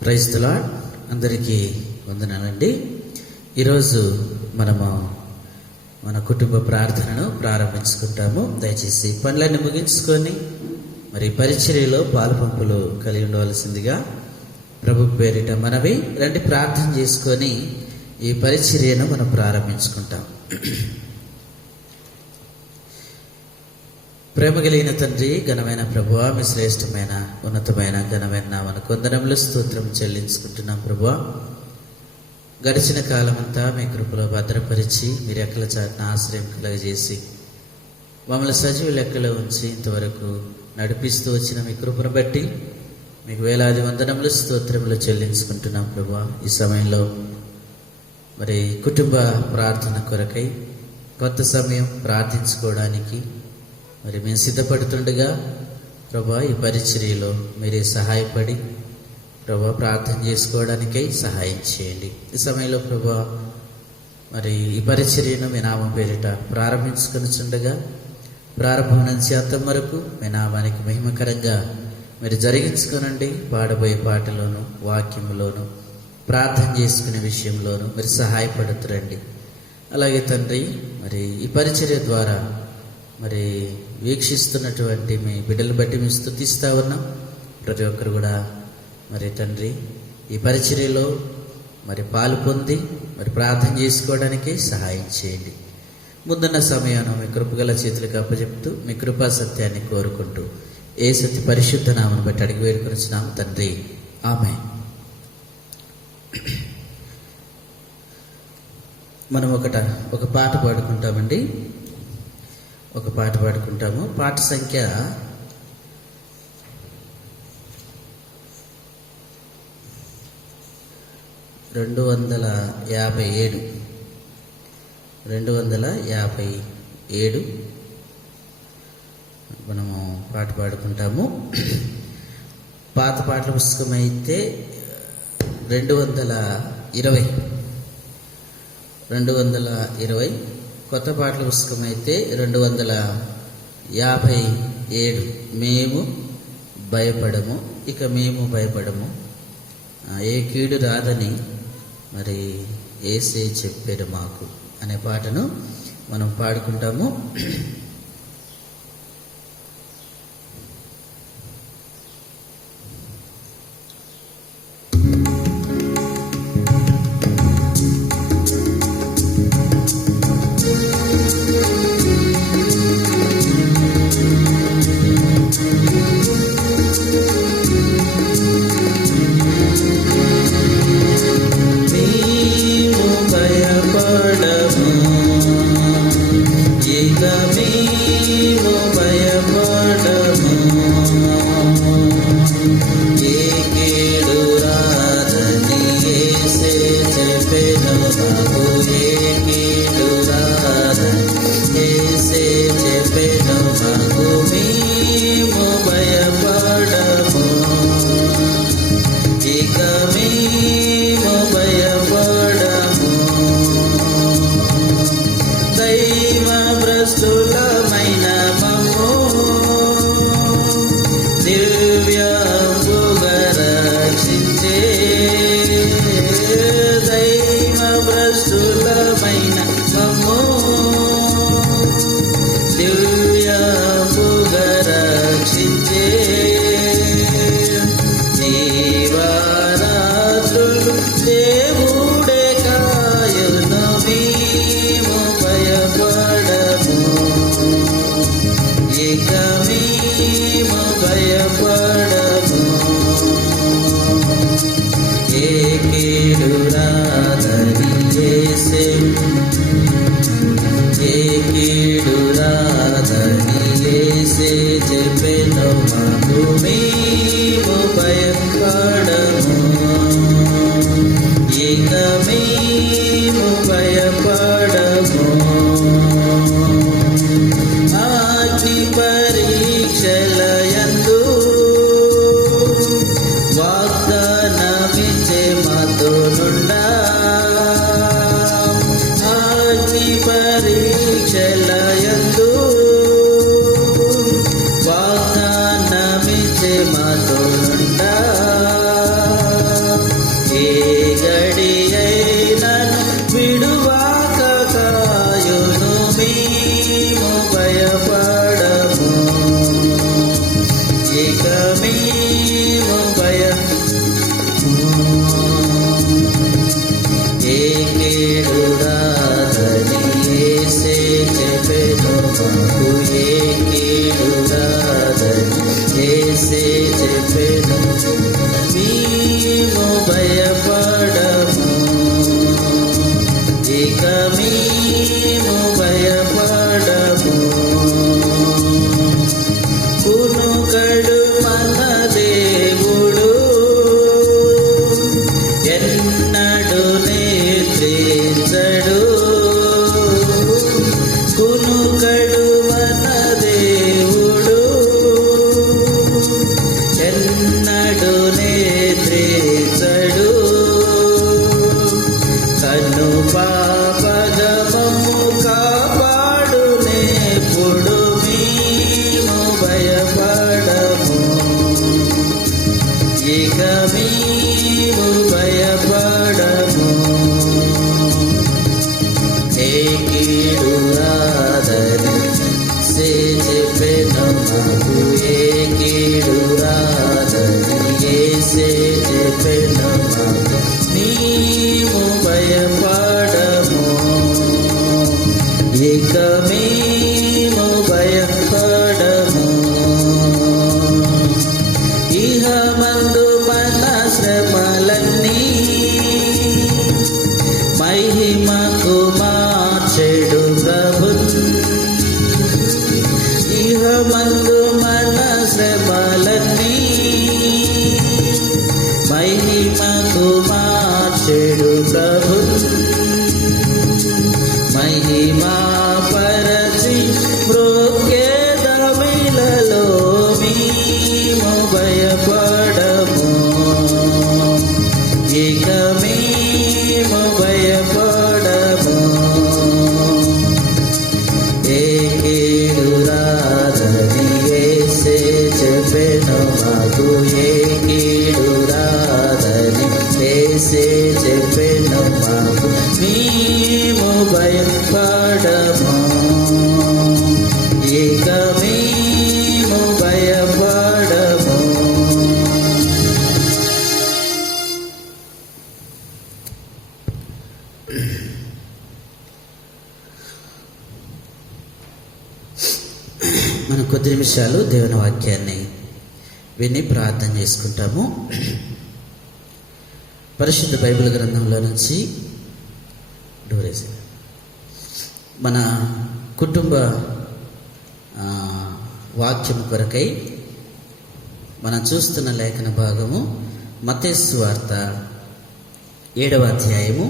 Praise the lord. అందరికీ వందనాలండి. ఈరోజు మనము మన కుటుంబ ప్రార్థనను ప్రారంభించుకుంటాము. దయచేసి పనులన్నీ ముగించుకొని మరి పరిచర్యలో పాలుపంపులు కలిగి ఉండవలసిందిగా ప్రభు పేరిట మనవి. రండి ప్రార్థన చేసుకొని ఈ పరిచర్యను మనం ప్రారంభించుకుంటాం. ప్రేమ కలిగిన తండ్రి, ఘనమైన ప్రభువా, మీ శ్రేష్టమైన ఉన్నతమైన ఘనమైన నామమునకు వందనములు స్తోత్రం చెల్లించుకుంటున్నాం. ప్రభువా, గడిచిన కాలమంతా మీ కృపలో భద్రపరిచి మీ రెక్కల చాటున ఆశ్రయం కలగజేసి మమ్మల్ని సజీవ లెక్కలో ఉంచి ఇంతవరకు నడిపిస్తూ వచ్చిన మీ కృపను బట్టి మీకు వేలాది వందనములు స్తోత్రములు చెల్లించుకుంటున్నాం. ప్రభువా, ఈ సమయంలో మరి కుటుంబ ప్రార్థన కొరకై కొంత సమయం ప్రార్థించుకోవడానికి మరి మేము సిద్ధపడుతుండగా ప్రభా, ఈ పరిచర్యలో మీరే సహాయపడి ప్రభా ప్రార్థన చేసుకోవడానికై సహాయం చేయండి. ఈ సమయంలో ప్రభా మరి ఈ పరిచర్యను మీ నామం పేరిట ప్రారంభించుకొనిచుండగా ప్రారంభం నుంచి అంతం వరకు మీ నామానికి మహిమకరంగా మీరు జరిగించుకోనండి. పాడబోయే పాటలోను వాక్యంలోను ప్రార్థన చేసుకునే విషయంలోనూ మీరు సహాయపడుతురండి. అలాగే తండ్రి, మరి ఈ పరిచర్య ద్వారా మరి వీక్షిస్తున్నటువంటి మీ బిడ్డలు బట్టి మేము స్తుతిస్తా ఉన్నాం. ప్రతి ఒక్కరు కూడా మరి తండ్రి ఈ పరిచర్యలో మరి పాలు పొంది మరి ప్రార్థన చేసుకోవడానికి సహాయం చేయండి. ముందున్న సమయాన్ని మీ కృపగల చేతులకు అప్పచెప్తూ మీ కృపా సత్యాన్ని కోరుకుంటూ ఏ సత్య పరిశుద్ధ నామను బట్టి అడిగి వేడుకొనిచున్నాము తండ్రి, ఆమేన్. మనం ఒక పాట పాడుకుంటామండి. ఒక పాట పాడుకుంటాము. పాట సంఖ్య 257 మనము పాట పాడుకుంటాము. పాత పాటల పుస్తకం అయితే 220, కొత్త పాటల పుస్తకం అయితే 257. మేము భయపడము, ఇక మేము భయపడము, ఏ కీడు రాదని మరి యేసే చెప్పారు మాకు అనే పాటను మనం పాడుకుంటాము. ఇక ఇక మేము భయపడము, ఏ కీడు రాదని చెప్పెను మాకు, ఏ కీడు రాదని యేసే చెప్పెను మాకు. మేము భయపడము, ఇక మేము భయపడము. ఇహమందు మన శ్రమలన్నీ మహిమకు మార్చెడు ప్రభు. ఇహమందు మన శ్రమలన్నీ మహిమకు మార్చెడు ప్రభు. మహిమా పరచి మ్రోక్యేదమిలలో మేము భయపడము, ఇక మేము భయపడము. ఏ కీడు రాదని యేసే చెప్పెను మాకు, ఏ కీడు రాదని యేసే చెప్పెను మాకు. మేము భయపడము, ఇక మేము భయపడము. మనం కొద్ది నిమిషాలు దేవుని వాక్యాన్ని విని ప్రార్థన చేసుకుంటాము. పరిశుద్ధ బైబిల్ గ్రంథంలో నుంచి మన కుటుంబ వాక్యం కొరకై మనం చూస్తున్న లేఖన భాగము మత్తయి సువార్త 7వ అధ్యాయము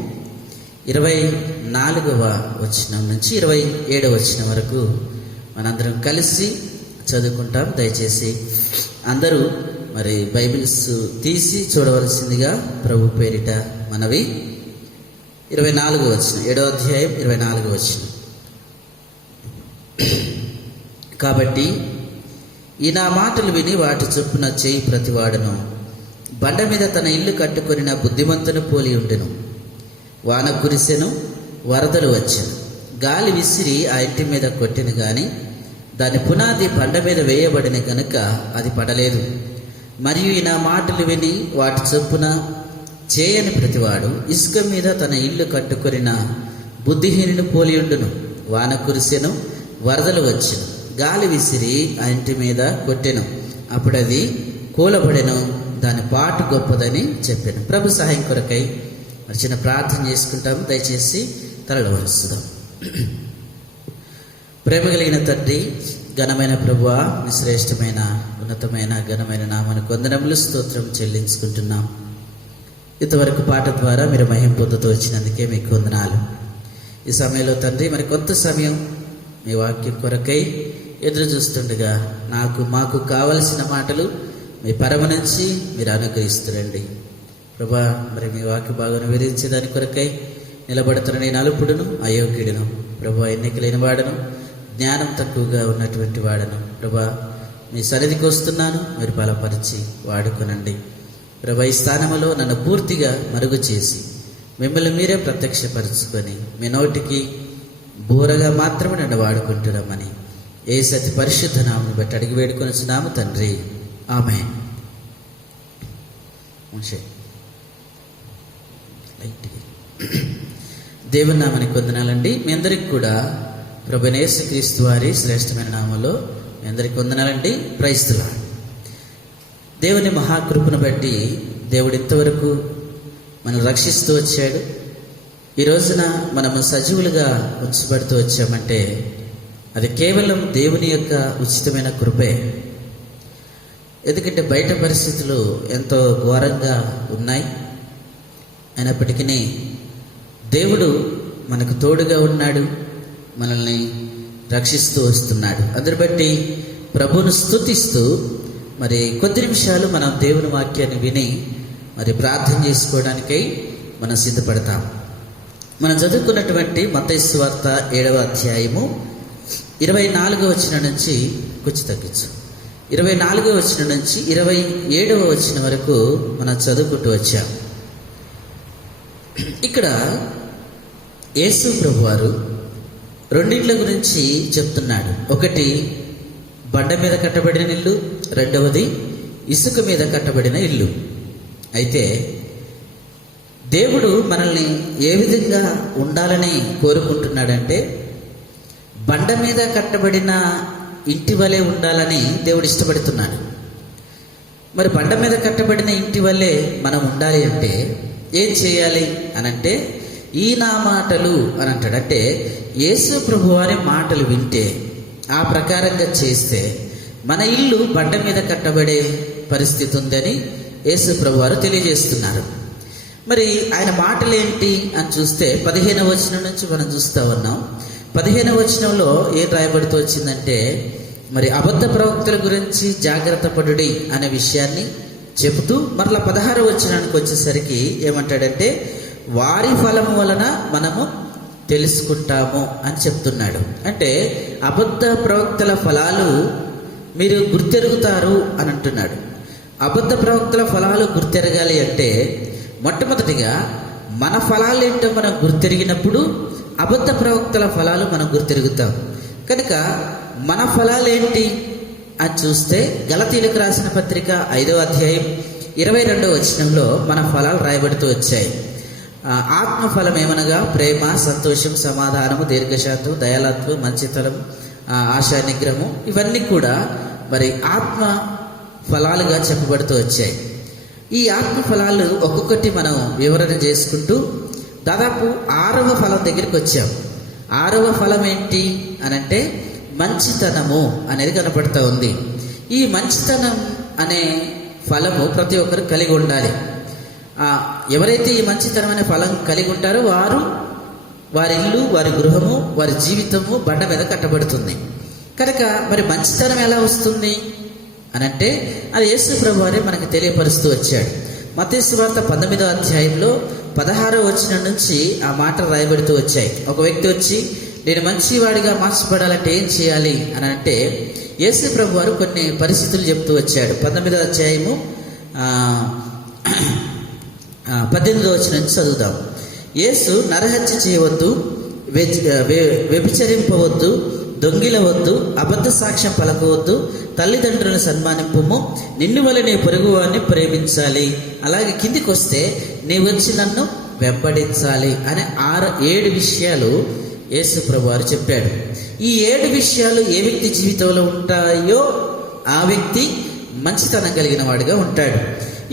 24వ వచనం నుంచి 27వ వచనం వరకు మనందరం కలిసి చదువుకుంటాం. దయచేసి అందరూ మరి బైబిల్స్ తీసి చూడవలసిందిగా ప్రభు పేరిట మనవి. 24వ వచనం, 7వ అధ్యాయం 24వ వచనం. కాబట్టి ఈ నా మాటలు విని వాటి చొప్పున చేయి ప్రతివాడును బండ మీద తన ఇల్లు కట్టుకొనిన బుద్ధిమంతుని పోలి ఉండెను. వాన కురిసెను, వరదలు వచ్చెను, గాలి విసిరి ఆ ఇంటి మీద కొట్టిన గాని దాని పునాది బండ మీద వేయబడిన గనుక అది పడలేదు. మరియు ఈ నా మాటలు విని వాటి చొప్పున చేయని ప్రతివాడు ఇసుక మీద తన ఇల్లు కట్టుకొనిన బుద్ధిహీనుని పోలి ఉండును. వాన కురిసెను, వరదలు వచ్చెను, గాలి విసిరి ఆ ఇంటి మీద కొట్టెను, అప్పుడు అది కూలబడెను, దాని పాటు గొప్పదని చెప్పాను. ప్రభు సహాయం కొరకై మరి చిన్న ప్రార్థన చేసుకుంటాము. దయచేసి తలలు వంచుదాం. ప్రేమ కలిగిన తండ్రి, ఘనమైన ప్రభువా, మీ శ్రేష్టమైన ఉన్నతమైన ఘనమైన నామానికి వందనములు స్తోత్రం చెల్లించుకుంటున్నాం. ఇంతవరకు పాట ద్వారా మీరు మహిమ పొందుతూ వచ్చినందుకే మీకు వందనాలు. ఈ సమయంలో తండ్రి మరి కొంత సమయం మీ వాక్యం కొరకై ఎదురు చూస్తుండగా మాకు కావలసిన మాటలు మీ పరమ నుంచి మీరు అనుగ్రహిస్తురండి ప్రభా. మరి మీ వాక్య భాగం వివరించే దాని కొరకై నిలబడుతున్న నేను అలుపుడును అయోగ్యుడును ప్రభా, ఎన్నికలేని వాడను, జ్ఞానం తక్కువగా ఉన్నటువంటి వాడను ప్రభా. మీ సన్నిధికి వస్తున్నాను, మీరు బలపరిచి వాడుకొనండి ప్రభా. ఈ స్థానంలో నన్ను పూర్తిగా మరుగు చేసి మిమ్మల్ని మీరే ప్రత్యక్షపరుచుకొని మీ నోటికి బూరగా మాత్రమే నన్ను వాడుకుంటున్నామని యేసు అతి పరిశుద్ధ నామమును బట్టి అడిగి వేడుకొనుచున్నాము తండ్రి, ఆమేన్. దేవుని నామానికి వందనాలండి. మీ అందరికి కూడా ప్రభువైన యేసుక్రీస్తు వారి శ్రేష్టమైన నామంలో మీ అందరికి వందనాలండి. Praise the Lord. దేవుని మహాకృపను బట్టి దేవుడు ఇంతవరకు మనం రక్షిస్తూ వచ్చాడు. ఈ రోజున మనము సజీవులుగా ఉంచబడుతూ వచ్చామంటే అది కేవలం దేవుని యొక్క ఉచితమైన కృపే. ఎందుకంటే బయట పరిస్థితులు ఎంతో ఘోరంగా ఉన్నాయి. అయినప్పటికీ దేవుడు మనకు తోడుగా ఉన్నాడు, మనల్ని రక్షిస్తూ వస్తున్నాడు. అందుని బట్టి ప్రభువును స్తుతిస్తూ మరి కొద్ది నిమిషాలు మనం దేవుని వాక్యాన్ని విని మరి ప్రార్థన చేసుకోవడానికై మనం సిద్ధపడతాం. మనం చదువుకున్నటువంటి మత్తయి సువార్త 7వ అధ్యాయము 24వ వచనం నుంచి కొంచెం తగ్గించు. 24వ వచనం నుంచి 27వ వచనం వరకు మనం చదువుకుంటూ వచ్చాం. ఇక్కడ యేసు ప్రభువారు రెండింట్ల గురించి చెప్తున్నాడు. ఒకటి బండ మీద కట్టబడిన ఇల్లు, రెండవది ఇసుక మీద కట్టబడిన ఇల్లు. అయితే దేవుడు మనల్ని ఏ విధంగా ఉండాలని కోరుకుంటున్నాడంటే బండ మీద కట్టబడిన ఇంటి వలె ఉండాలని దేవుడు ఇష్టపడుతున్నాడు. మరి బండ మీద కట్టబడిన ఇంటి వల్లే మనం ఉండాలి అంటే ఏం చేయాలి అనంటే ఈ నా మాటలు అని అంటాడు. అంటే యేసు ప్రభువారి మాటలు వింటే, ఆ ప్రకారంగా చేస్తే మన ఇల్లు బండ మీద కట్టబడే పరిస్థితి ఉందని యేసు ప్రభువారు తెలియజేస్తున్నారు. మరి ఆయన మాటలు ఏంటి అని చూస్తే 15వ వచనం నుంచి మనం చూస్తూ ఉన్నాం. 15వ వచనంలో ఏం రాయబడుతూ వచ్చిందంటే మరి అబద్ధ ప్రవక్తల గురించి జాగ్రత్త పడుడి అనే విషయాన్ని చెబుతూ మరలా 16వ వచనానికి వచ్చేసరికి ఏమంటాడంటే వారి ఫలము వలన మనము తెలుసుకుంటాము అని చెప్తున్నాడు. అంటే అబద్ధ ప్రవక్తల ఫలాలు మీరు గుర్తెరుగుతారు అని అంటున్నాడు. అబద్ధ ప్రవక్తల ఫలాలు గుర్తెరగాలి అంటే మొట్టమొదటిగా మన ఫలాలు ఏంటో మనం గుర్తెరిగినప్పుడు అబద్ధ ప్రవక్తల ఫలాలు మనం గుర్తెరుగుతాం. కనుక మన ఫలాలు ఏంటి అని చూస్తే గలతీయులకు రాసిన పత్రిక 5వ అధ్యాయం 22వ వచనంలో మన ఫలాలు రాయబడుతూ వచ్చాయి. ఆత్మఫలం ఏమనగా ప్రేమ, సంతోషం, సమాధానము, దీర్ఘశాంతం, దయాళత్వం, మంచితనం, ఆశా నిగ్రహము, ఇవన్నీ కూడా మరి ఆత్మ ఫలాలుగా చెప్పబడుతూ వచ్చాయి. ఈ ఆత్మ ఫలాలు ఒక్కొక్కటి మనం వివరణ చేసుకుంటూ దాదాపు 6వ ఫలం దగ్గరికి వచ్చాం. 6వ ఫలం ఏంటి అనంటే మంచితనము అనేది కనపడుతూ ఉంది. ఈ మంచితనం అనే ఫలము ప్రతి ఒక్కరు కలిగి ఉండాలి. ఎవరైతే ఈ మంచితనం అనే ఫలం కలిగి ఉంటారో వారి ఇల్లు, వారి గృహము, వారి జీవితము బండ మీద కట్టబడుతుంది. కనుక మరి మంచితనం ఎలా వస్తుంది అనంటే అది యేసు ప్రభువారే మనకు తెలియపరుస్తూ వచ్చాడు. మత్తయి సువార్త 19వ అధ్యాయంలో 16వ వచనం నుంచి ఆ మాటలు రాయబడుతూ వచ్చాయి. ఒక వ్యక్తి వచ్చి నేను మంచివాడిగా మార్చబడాలంటే ఏం చేయాలి అని అంటే యేసు ప్రభువారు కొన్ని పరిస్థితులు చెప్తూ వచ్చాడు. 19వ అధ్యాయము 18వ వచనం నుంచి చదువుదాం. యేసు నరహత్య చేయవద్దు, వ్యభిచరింపవద్దు, దొంగిలవద్దు, అబద్ధ సాక్ష్యం పలకవద్దు, తల్లిదండ్రులను సన్మానింపుము, నిన్ను వల్ల నీ పొరుగువాన్ని ప్రేమించాలి, అలాగే కిందికి వస్తే నీ వచ్చి నన్ను వెంబడించాలి అనే 7 విషయాలు యేసు ప్రభువారు చెప్పాడు. ఈ 7 విషయాలు ఏ వ్యక్తి జీవితంలో ఉంటాయో ఆ వ్యక్తి మంచితనం కలిగిన వాడిగా ఉంటాడు.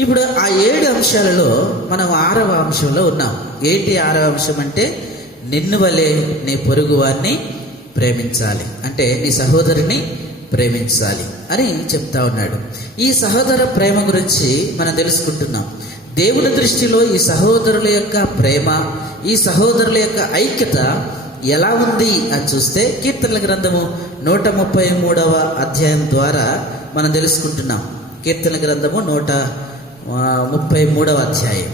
ఇప్పుడు ఆ 7 అంశాలలో మనం 6వ అంశంలో ఉన్నాం. ఏంటి 6వ అంశం అంటే నిన్ను వలె నీ పొరుగువాన్ని ప్రేమించాలి, అంటే నీ సహోదరుని ప్రేమించాలి అని చెప్తా ఉన్నాడు. ఈ సహోదర ప్రేమ గురించి మనం తెలుసుకుంటున్నాం. దేవుని దృష్టిలో ఈ సహోదరుల యొక్క ప్రేమ, ఈ సహోదరుల యొక్క ఐక్యత ఎలా ఉంది అని చూస్తే కీర్తనల గ్రంథము 133వ అధ్యాయం ద్వారా మనం తెలుసుకుంటున్నాం. కీర్తనల గ్రంథము 133వ అధ్యాయం.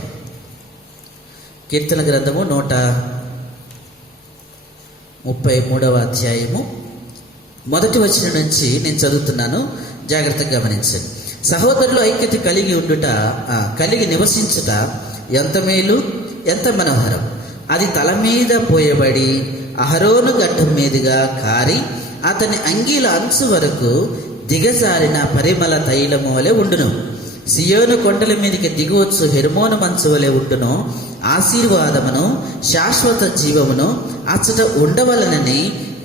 కీర్తన గ్రంథము 133వ అధ్యాయము 1వ వచనం నుంచి నేను చదువుతున్నాను, జాగ్రత్తగా గమనించండి. సహోదరులు ఐక్యత కలిగి నివసించుట ఎంత మేలు, ఎంత మనోహరం. అది తల మీద పోయబడి అహరోను గడ్డం మీదుగా కారి అతని అంగీల అంచు వరకు దిగజారిన పరిమళ తైలము వలె ఉండును. సియోను కొండల మీదకి దిగువచ్చు హెర్మోను మంచు వలె ఉండును. ఆశీర్వాదమును శాశ్వత జీవమును అచ్చట ఉండవలనని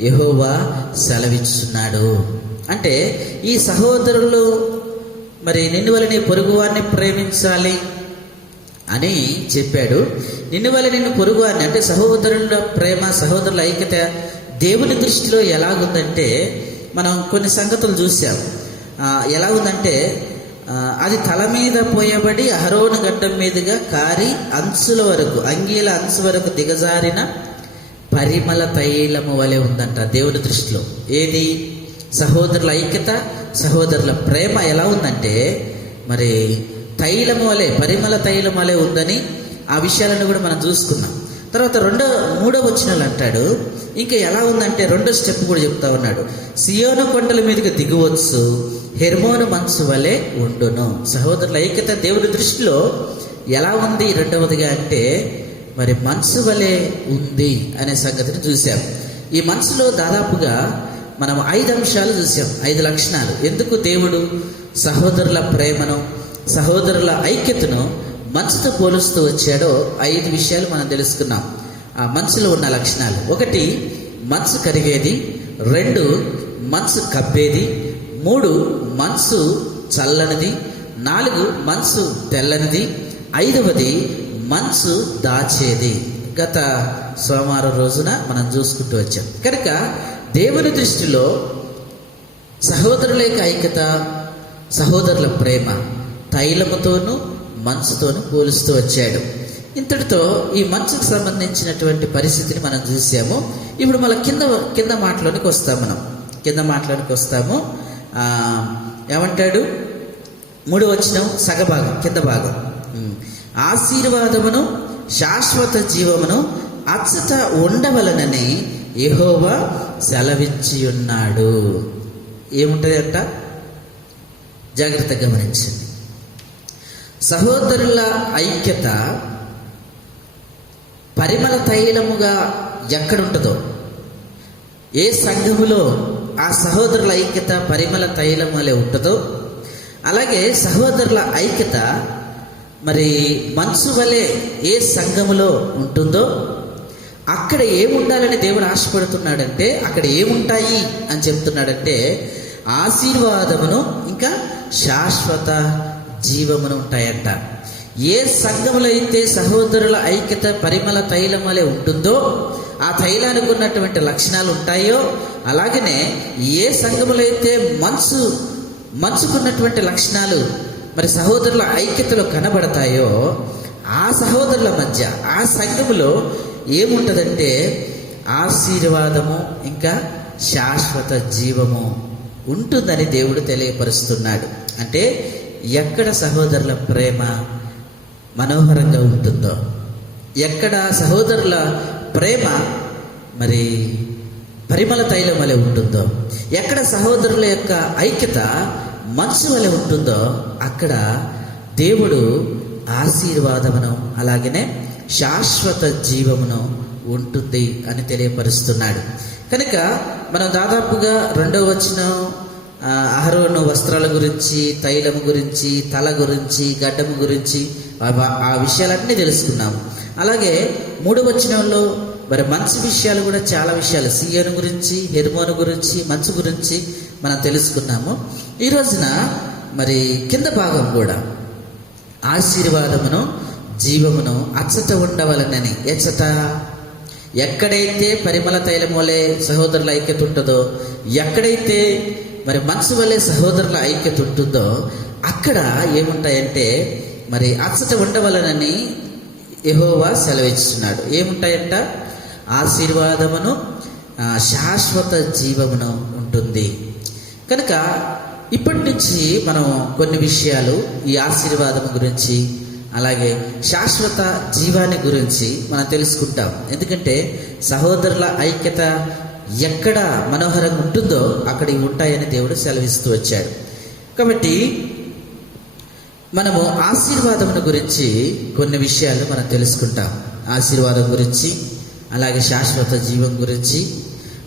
యెహోవా సెలవిస్తున్నాడు. అంటే ఈ సహోదరులు మరి నిన్ను వల్ల నీ పొరుగువాన్ని ప్రేమించాలి అని చెప్పాడు. నిన్ను వల్ల నిన్ను పొరుగువాన్ని అంటే సహోదరుల ప్రేమ, సహోదరుల ఐక్యత దేవుని దృష్టిలో ఎలాగుందంటే మనం కొన్ని సంగతులు చూసాం. ఎలా ఉందంటే అది తల మీద పోయబడి అహరోను గడ్డం మీదుగా కారి అంచుల వరకు, అంగీల అంచు వరకు దిగజారిన పరిమళ తైలము వలె ఉందంట దేవుని దృష్టిలో. ఏది? సహోదరుల ఐక్యత, సహోదరుల ప్రేమ ఎలా ఉందంటే మరి తైలము వలె, పరిమళ తైలం వలె ఉందని ఆ విషయాలను కూడా మనం చూసుకున్నాం. తర్వాత మూడో వచనంలో అంటాడు, ఇంకా ఎలా ఉందంటే రెండో స్టెప్ కూడా చెప్తా ఉన్నాడు. సియోను కొండల మీదకి దిగువచ్చు, హెర్మోను మనసు వలె ఉండును. సహోదరుల ఐక్యత దేవుడి దృష్టిలో ఎలా ఉంది రెండవదిగా అంటే మరి మనసు వలె ఉంది అనే సంగతిని చూసాం. ఈ మనసులో దాదాపుగా మనం 5 అంశాలు చూసాం, 5 లక్షణాలు. ఎందుకు దేవుడు సహోదరుల ప్రేమను, సహోదరుల ఐక్యతను మనసుతో పోలుస్తూ వచ్చాడో 5 విషయాలు మనం తెలుసుకున్నాం. ఆ మనసులో ఉన్న లక్షణాలు: 1 మనసు కరిగేది, 2 మనసు కప్పేది, 3 మనసు చల్లనిది, 4 మనసు తెల్లనిది, 5వది మనసు దాచేది. గత సోమవారం రోజున మనం చూసుకుంటూ వచ్చాం. కనుక దేవుని దృష్టిలో సహోదరుల యొక్క ఐక్యత, సహోదరుల ప్రేమ తైలముతోనూ మనసుతోనూ పోలుస్తూ వచ్చాడు. ఇంతటితో ఈ మనసుకు సంబంధించినటువంటి పరిస్థితిని మనం చూసాము. ఇప్పుడు మళ్ళీ కింద మాటలోనికి వస్తాము. ఏమంటాడు? 3వ వచనం సగభాగం, కింద భాగం. ఆశీర్వాదమును శాశ్వత జీవమును అచ్చట ఉండవలనని యెహోవా సెలవిచ్చి ఉన్నాడు. ఏముంటుంది అంట? జాగ్రత్తగా గమనించండి. సహోదరుల ఐక్యత పరిమళ తైలముగా ఎక్కడుంటుందో, ఏ సంఘములో ఆ సహోదరుల ఐక్యత పరిమళ తైలం వలె ఉంటుందో, అలాగే సహోదరుల ఐక్యత మరి మనసు వలె ఏ సంఘములో ఉంటుందో అక్కడ ఏముండాలని దేవుడు ఆశపడుతున్నాడంటే, అక్కడ ఏముంటాయి అని చెప్తున్నాడంటే ఆశీర్వాదమును ఇంకా శాశ్వత జీవమును ఉంటాయంట. ఏ సంఘములో అయితే సహోదరుల ఐక్యత పరిమళ తైలం వలె ఉంటుందో, ఆ తైలానికి ఉన్నటువంటి లక్షణాలు ఉంటాయో, అలాగనే ఏ సంఘములో అయితే మనసుకున్నటువంటి లక్షణాలు మరి సహోదరుల ఐక్యతలో కనబడతాయో, ఆ సహోదరుల మధ్య ఆ సంఘములో ఏముంటుందంటే ఆశీర్వాదము ఇంకా శాశ్వత జీవము ఉంటుందని దేవుడు తెలియపరుస్తున్నాడు. అంటే ఎక్కడ సహోదరుల ప్రేమ మనోహరంగా ఉంటుందో, ఎక్కడ సహోదరుల ప్రేమ మరి పరిమళ తైలం వలె ఉంటుందో, ఎక్కడ సహోదరుల యొక్క ఐక్యత మనసు వలె ఉంటుందో అక్కడ దేవుడు ఆశీర్వాదమును అలాగనే శాశ్వత జీవమును ఉంటుంది అని తెలియపరుస్తున్నాడు. కనుక మనం దాదాపుగా 2వ వచనం అహరోను వస్త్రాల గురించి, తైలము గురించి, తల గురించి, గడ్డము గురించి ఆ విషయాలన్నీ తెలుసుకున్నాము. అలాగే 3వ వచనంలో మరి మనసు విషయాలు కూడా చాలా విషయాలు, సియోను గురించి, హెర్మోను గురించి, మనసు గురించి మనం తెలుసుకున్నాము. ఈ రోజున మరి కింద భాగం కూడా ఆశీర్వాదమును జీవమును అచ్చట ఉండవలనని. ఎక్కడైతే పరిమళ తైలం వలె సహోదరుల ఐక్యత ఉంటుందో, ఎక్కడైతే మరి మనసు వలె సహోదరుల ఐక్యత ఉంటుందో అక్కడ ఏముంటాయంటే మరి అచ్చట ఉండవలనని యెహోవా సెలవిస్తున్నాడు. ఏముంటాయంట? ఆశీర్వాదమును శాశ్వత జీవమును ఉంటుంది. కనుక ఇప్పటి నుంచి మనం కొన్ని విషయాలు ఈ ఆశీర్వాదం గురించి అలాగే శాశ్వత జీవాన్ని గురించి మనం తెలుసుకుంటాం. ఎందుకంటే సహోదరుల ఐక్యత ఎక్కడ మనోహరంగా ఉంటుందో అక్కడ ఇవి ఉంటాయని దేవుడు సెలవిస్తూ వచ్చాడు. కాబట్టి మనము ఆశీర్వాదమును గురించి కొన్ని విషయాలు మనం తెలుసుకుంటాం. ఆశీర్వాదం గురించి అలాగే శాశ్వత జీవం గురించి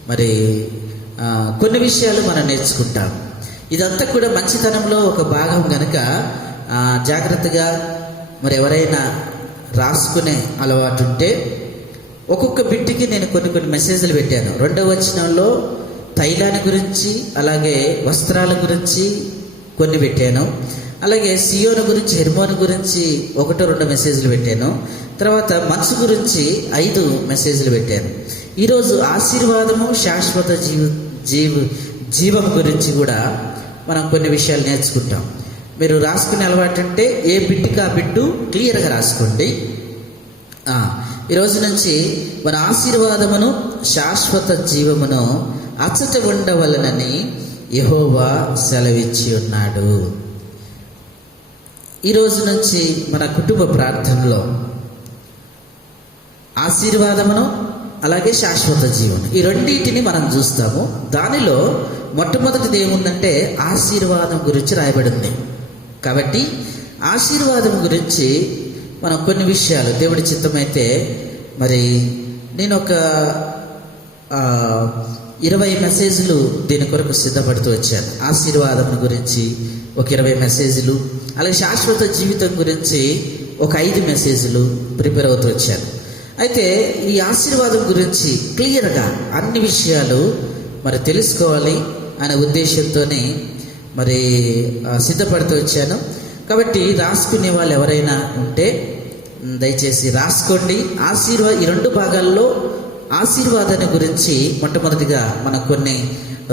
మరి కొన్ని విషయాలు మనం నేర్చుకుంటాం. ఇదంతా కూడా మంచితనంలో ఒక భాగం కనుక జాగ్రత్తగా మరి ఎవరైనా రాసుకునే అలవాటు ఉంటే ఒక్కొక్క బిట్టికి నేను కొన్ని మెసేజ్లు పెట్టాను. 2వ వచనంలో తైలాన్ని గురించి అలాగే వస్త్రాల గురించి కొన్ని పెట్టాను. అలాగే సియోను గురించి, హెర్మోను గురించి 1-2 మెసేజ్లు పెట్టాను. తర్వాత మనసు గురించి 5 మెసేజ్లు పెట్టాను. ఈరోజు ఆశీర్వాదము శాశ్వత జీవం గురించి కూడా మనం కొన్ని విషయాలు నేర్చుకుంటాం. మీరు రాసుకునే అలవాటు అంటే ఏ బిట్టుకి ఆ బిట్టు క్లియర్గా రాసుకోండి. ఈరోజు నుంచి మన ఆశీర్వాదమును శాశ్వత జీవమును అచ్చట ఉండవలనని యెహోవా సెలవిచ్చి ఉన్నాడు. ఈరోజు నుంచి మన కుటుంబ ప్రార్థనలో ఆశీర్వాదమును అలాగే శాశ్వత జీవనం, ఈ రెండింటిని మనం చూస్తాము. దానిలో మొట్టమొదటిది ఏముందంటే ఆశీర్వాదం గురించి రాయబడింది. కాబట్టి ఆశీర్వాదం గురించి మనం కొన్ని విషయాలు దేవుడి చిత్తమైతే మరి నేను ఒక 20 మెసేజ్లు దీని కొరకు సిద్ధపడుతూ వచ్చాను. ఆశీర్వాదం గురించి ఒక 20 మెసేజ్లు, అలాగే శాశ్వత జీవితం గురించి ఒక 5 మెసేజ్లు ప్రిపేర్ అవుతూ వచ్చాను. అయితే ఈ ఆశీర్వాదం గురించి క్లియర్గా అన్ని విషయాలు మరి తెలుసుకోవాలి అనే ఉద్దేశంతోనే మరి సిద్ధపడుతూ వచ్చాను. కాబట్టి రాసుకునే వాళ్ళు ఎవరైనా ఉంటే దయచేసి రాసుకోండి. ఈ 2 భాగాల్లో ఆశీర్వాదాన్ని గురించి మొట్టమొదటిగా మనం కొన్ని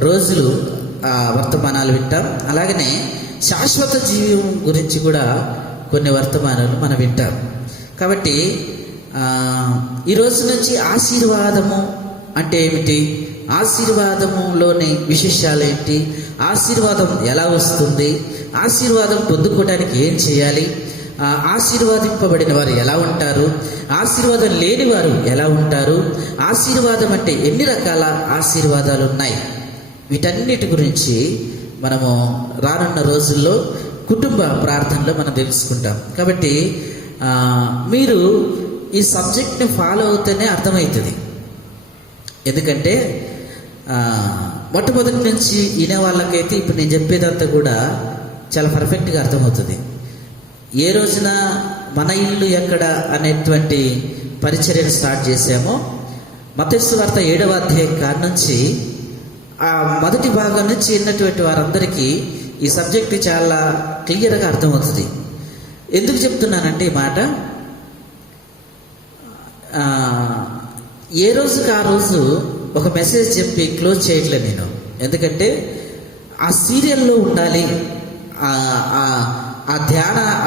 రోజులు వర్తమానాలు వింటాం. అలాగనే శాశ్వత జీవం గురించి కూడా కొన్ని వర్తమానాలు మనం వింటాం. కాబట్టి ఈ రోజు నుంచి ఆశీర్వాదము అంటే ఏమిటి, ఆశీర్వాదములోని విశేషాలు ఏంటి, ఆశీర్వాదం ఎలా వస్తుంది, ఆశీర్వాదం పొందుకోవడానికి ఏం చేయాలి, ఆశీర్వాదింపబడిన వారు ఎలా ఉంటారు, ఆశీర్వాదం లేని వారు ఎలా ఉంటారు, ఆశీర్వాదం అంటే ఎన్ని రకాల ఆశీర్వాదాలు ఉన్నాయి, వీటన్నిటి గురించి మనము రానున్న రోజుల్లో కుటుంబ ప్రార్థనలో మనం తెలుసుకుంటాం. కాబట్టి మీరు ఈ సబ్జెక్ట్ని ఫాలో అవుతేనే అర్థమవుతుంది. ఎందుకంటే మొట్టమొదటి నుంచి వినే వాళ్ళకైతే ఇప్పుడు నేను చెప్పేదంతా కూడా చాలా పర్ఫెక్ట్గా అర్థమవుతుంది. ఏ రోజున మన ఇల్లు ఎక్కడ అనేటువంటి పరిచర్యను స్టార్ట్ చేశామో మత్తయి సువార్త 7వ అధ్యాయం కాడ నుంచి ఆ మొదటి భాగం నుంచి విన్నటువంటి వారందరికీ ఈ సబ్జెక్ట్ చాలా క్లియర్గా అర్థమవుతుంది. ఎందుకు చెప్తున్నానంటే ఈ మాట, ఏ రోజుకి ఆ రోజు ఒక మెసేజ్ చెప్పి క్లోజ్ చేయట్లేదు నేను. ఎందుకంటే ఆ సీరియల్లో ఉండాలి,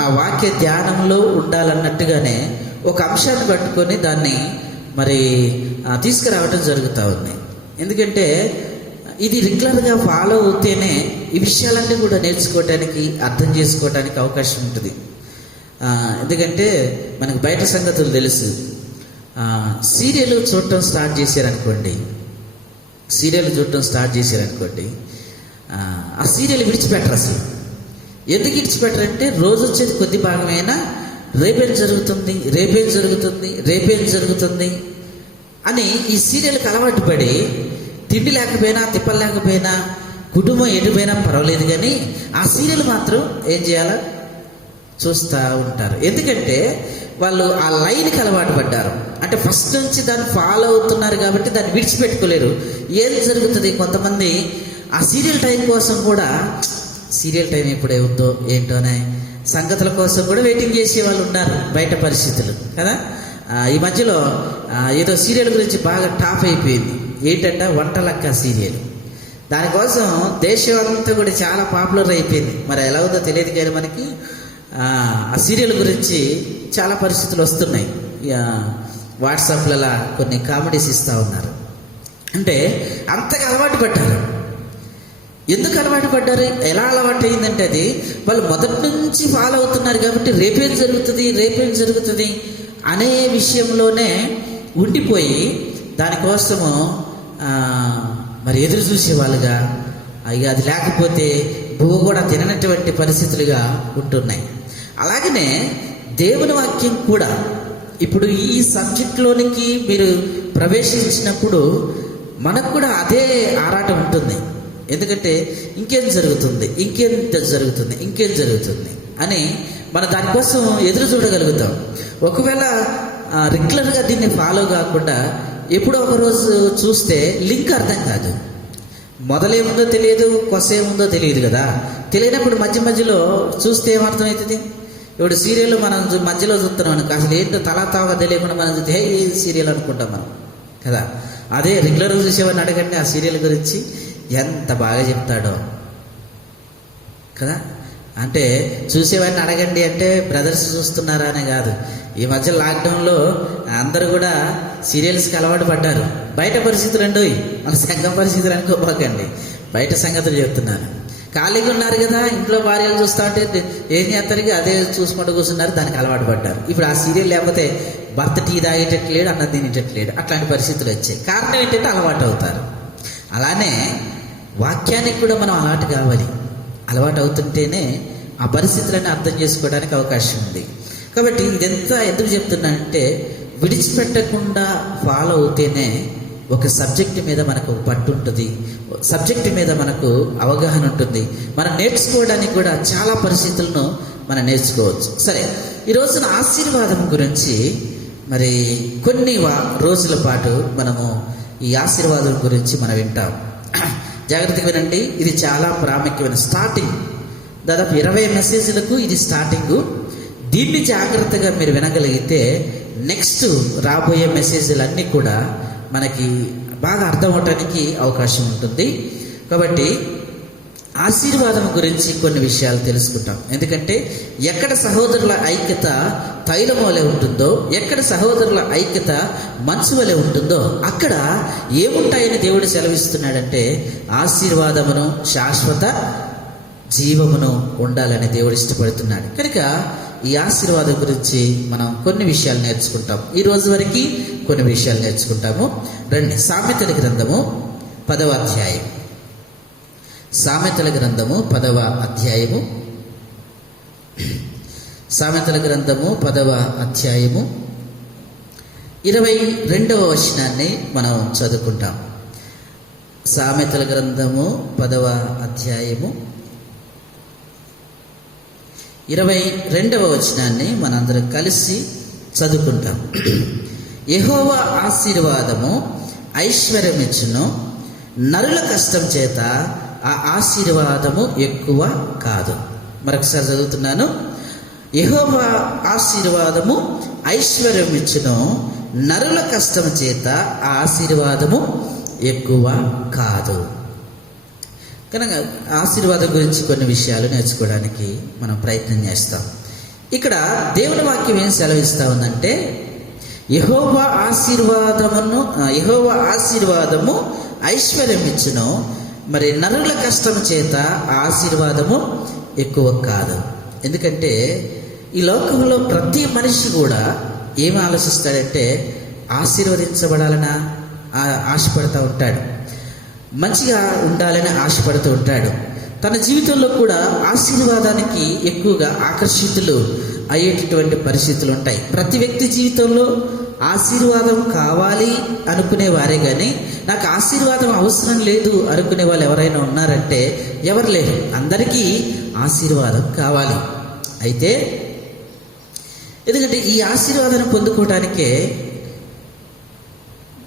ఆ వాక్య ధ్యానంలో ఉండాలన్నట్టుగానే ఒక అంశాన్ని పట్టుకొని దాన్ని మరి తీసుకురావటం జరుగుతూ ఉంది. ఎందుకంటే ఇది రెగ్యులర్గా ఫాలో అవుతేనే ఈ విషయాలన్నీ కూడా నేర్చుకోవటానికి, అర్థం చేసుకోవటానికి అవకాశం ఉంటుంది. ఎందుకంటే మనకు బయట సంగతులు తెలుసు. సీరియల్ చూడటం స్టార్ట్ చేశారనుకోండి, ఆ సీరియల్ విడిచిపెట్టరు. అసలు ఎందుకు విడిచిపెట్టరంటే రోజు వచ్చేది కొద్ది భాగమైనా రేపేం జరుగుతుంది అని ఈ సీరియల్కి అలవాటు పడి తిండి లేకపోయినా తిప్పలు లేకపోయినా కుటుంబం ఎటుపోయినా పర్వాలేదు, కానీ ఆ సీరియల్ మాత్రం ఏం చేయాలా చూస్తూ ఉంటారు. ఎందుకంటే వాళ్ళు ఆ లైన్కి అలవాటు పడ్డారు. అంటే ఫస్ట్ నుంచి దాన్ని ఫాలో అవుతున్నారు కాబట్టి దాన్ని విడిచిపెట్టుకోలేరు. ఏం జరుగుతుంది, కొంతమంది ఆ సీరియల్ టైం కోసం కూడా, సీరియల్ టైం ఎప్పుడే ఉందో ఏంటోనే సంగతుల కోసం కూడా వెయిటింగ్ చేసే వాళ్ళు ఉన్నారు. బయట పరిస్థితులు కదా. ఈ మధ్యలో ఏదో సీరియల్ గురించి బాగా టాప్ అయిపోయింది. ఏంటంటే వంటలక్క సీరియల్. దానికోసం దేశం అంతా కూడా చాలా పాపులర్ అయిపోయింది. మరి ఎలా ఉందో తెలియదు కానీ మనకి ఆ సీరియల్ గురించి చాలా పరిస్థితులు వస్తున్నాయి. వాట్సాప్లలో కొన్ని కామెడీస్ ఇస్తూ ఉన్నారు. అంటే అంతగా అలవాటు పడ్డారు. ఎందుకు అలవాటు పడ్డారు, ఎలా అలవాటు అయిందంటే అది వాళ్ళు మొదటి నుంచి ఫాలో అవుతున్నారు కాబట్టి రేపేం జరుగుతుంది అనే విషయంలోనే ఉండిపోయి దానికోసము మరి ఎదురు చూసేవాళ్ళుగా, ఇక అది లేకపోతే భూ కూడా తిననటువంటి పరిస్థితులుగా ఉంటున్నాయి. అలాగనే దేవుని వాక్యం కూడా ఇప్పుడు ఈ సబ్జెక్ట్లోనికి మీరు ప్రవేశించినప్పుడు మనకు కూడా అదే ఆరాటం ఉంటుంది. ఎందుకంటే ఇంకేం జరుగుతుంది అని మనం దానికోసం ఎదురు చూడగలుగుతాం. ఒకవేళ రెగ్యులర్గా దీన్ని ఫాలో కాకుండా ఎప్పుడో ఒకరోజు చూస్తే లింక్ అర్థం కాదు. మొదలేముందో తెలియదు, కొసేముందో తెలియదు కదా. తెలియనప్పుడు మధ్యలో చూస్తే ఏమర్థమవుతుంది. ఇప్పుడు సీరియల్ మనం మధ్యలో చూస్తున్నాం అనుకో, అసలు ఏంటో తలాతావగా తెలియకుండా మనం చూస్తే హే ఈ సీరియల్ అనుకుంటాం మనం కదా. అదే రెగ్యులర్గా చూసేవాడిని అడగండి ఆ సీరియల్ గురించి, ఎంత బాగా చెప్తాడో కదా. అంటే చూసేవాడిని అడగండి అంటే బ్రదర్స్ చూస్తున్నారా అనే కాదు. ఈ మధ్య లాక్డౌన్లో అందరూ కూడా సీరియల్స్కి అలవాటు పడ్డారు. బయట పరిస్థితులు అండి, మన సంఘం పరిస్థితులు అనుకోపోకండి, బయట సంగతులు చెప్తున్నాను. ఖాళీగా ఉన్నారు కదా, ఇంట్లో భార్యలు చూస్తూ ఉంటే ఏం చేస్తానికి అదే చూసుకుంటూ కూర్చున్నారు, దానికి అలవాటు పడ్డారు. ఇప్పుడు ఆ సీరియల్ లేకపోతే భర్త టీ తాగేటట్లేడు, అన్నం తినేటట్లేడు, అట్లాంటి పరిస్థితులు వచ్చాయి. కారణం ఏంటంటే అలవాటు అవుతారు. అలానే వాక్యానికి కూడా మనం అలవాటు కావాలి. అలవాటు అవుతుంటేనే ఆ పరిస్థితులను అర్థం చేసుకోవడానికి అవకాశం ఉంది. కాబట్టి ఇదంతా ఎందుకు చెప్తున్నానంటే, విడిచిపెట్టకుండా ఫాలో అవుతేనే ఒక సబ్జెక్టు మీద మనకు పట్టు ఉంటుంది, సబ్జెక్టు మీద మనకు అవగాహన ఉంటుంది. మనం నేర్చుకోవడానికి కూడా చాలా పరిస్థితులను మనం నేర్చుకోవచ్చు. సరే, ఈ రోజున ఆశీర్వాదం గురించి మరి కొన్ని రోజుల పాటు మనము ఈ ఆశీర్వాదం గురించి మనం వింటాం. జాగ్రత్తగా వినండి, ఇది చాలా ప్రాముఖ్యమైన స్టార్టింగ్. దాదాపు 20 మెసేజ్లకు ఇది స్టార్టింగు. దీన్ని జాగ్రత్తగా మీరు వినగలిగితే నెక్స్ట్ రాబోయే మెసేజ్లన్నీ కూడా మనకి బాగా అర్థం అవటానికి అవకాశం ఉంటుంది. కాబట్టి ఆశీర్వాదం గురించి కొన్ని విషయాలు తెలుసుకుంటాం. ఎందుకంటే ఎక్కడ సహోదరుల ఐక్యత తైలం వలె ఉంటుందో, ఎక్కడ సహోదరుల ఐక్యత మంచు వలె ఉంటుందో అక్కడ ఏముంటాయని దేవుడు సెలవిస్తున్నాడంటే ఆశీర్వాదమును, శాశ్వత జీవమును ఉండాలని దేవుడు ఇష్టపడుతున్నాడు. కనుక ఈ ఆశీర్వాదం గురించి మనం కొన్ని విషయాలు నేర్చుకుంటాం. ఈ రోజు వరకు కొన్ని విషయాలు నేర్చుకుంటాము. రండి, సామెతల గ్రంథము 10వ అధ్యాయం. సామెతల గ్రంథము 10వ అధ్యాయము. సామెతల గ్రంథము 10వ అధ్యాయము 22వ వచనాన్ని మనం చదువుకుంటాం. సామెతల గ్రంథము 10వ అధ్యాయము 22వ వచనాన్ని మనందరం కలిసి చదువుకుంటాం. యెహోవా ఆశీర్వాదము ఐశ్వర్యమిచ్చును, నరుల కష్టం చేత ఆ ఆశీర్వాదము ఎక్కువ కాదు. మరొకసారి చదువుతున్నాను. యెహోవా ఆశీర్వాదము ఐశ్వర్యమిచ్చును, నరుల కష్టం చేత ఆ ఆశీర్వాదము ఎక్కువ కాదు. కనుక ఆశీర్వాదం గురించి కొన్ని విషయాలు నేర్చుకోవడానికి మనం ప్రయత్నం చేస్తాం. ఇక్కడ దేవుని వాక్యం ఏం సెలవిస్తా ఉందంటే, యెహోవా ఆశీర్వాదము ఐశ్వర్యం ఇచ్చును, మరి నరుల కష్టం చేత ఆశీర్వాదము ఎక్కువ కాదు. ఎందుకంటే ఈ లోకంలో ప్రతి మనిషి కూడా ఏమి ఆలోచిస్తాడంటే ఆశీర్వదించబడాలని ఆశపడుతూ ఉంటాడు, మంచిగా ఉండాలని ఆశపడుతూ ఉంటాడు. తన జీవితంలో కూడా ఆశీర్వాదానికి ఎక్కువగా ఆకర్షితులు అయ్యేటటువంటి పరిస్థితులు ఉంటాయి. ప్రతి వ్యక్తి జీవితంలో ఆశీర్వాదం కావాలి అనుకునే వారే కానీ నాకు ఆశీర్వాదం అవసరం లేదు అనుకునే వాళ్ళు ఎవరైనా ఉన్నారంటే ఎవరు లేరు. అందరికీ ఆశీర్వాదం కావాలి. అయితే ఎందుకంటే ఈ ఆశీర్వాదాన్ని పొందుకోవడానికే,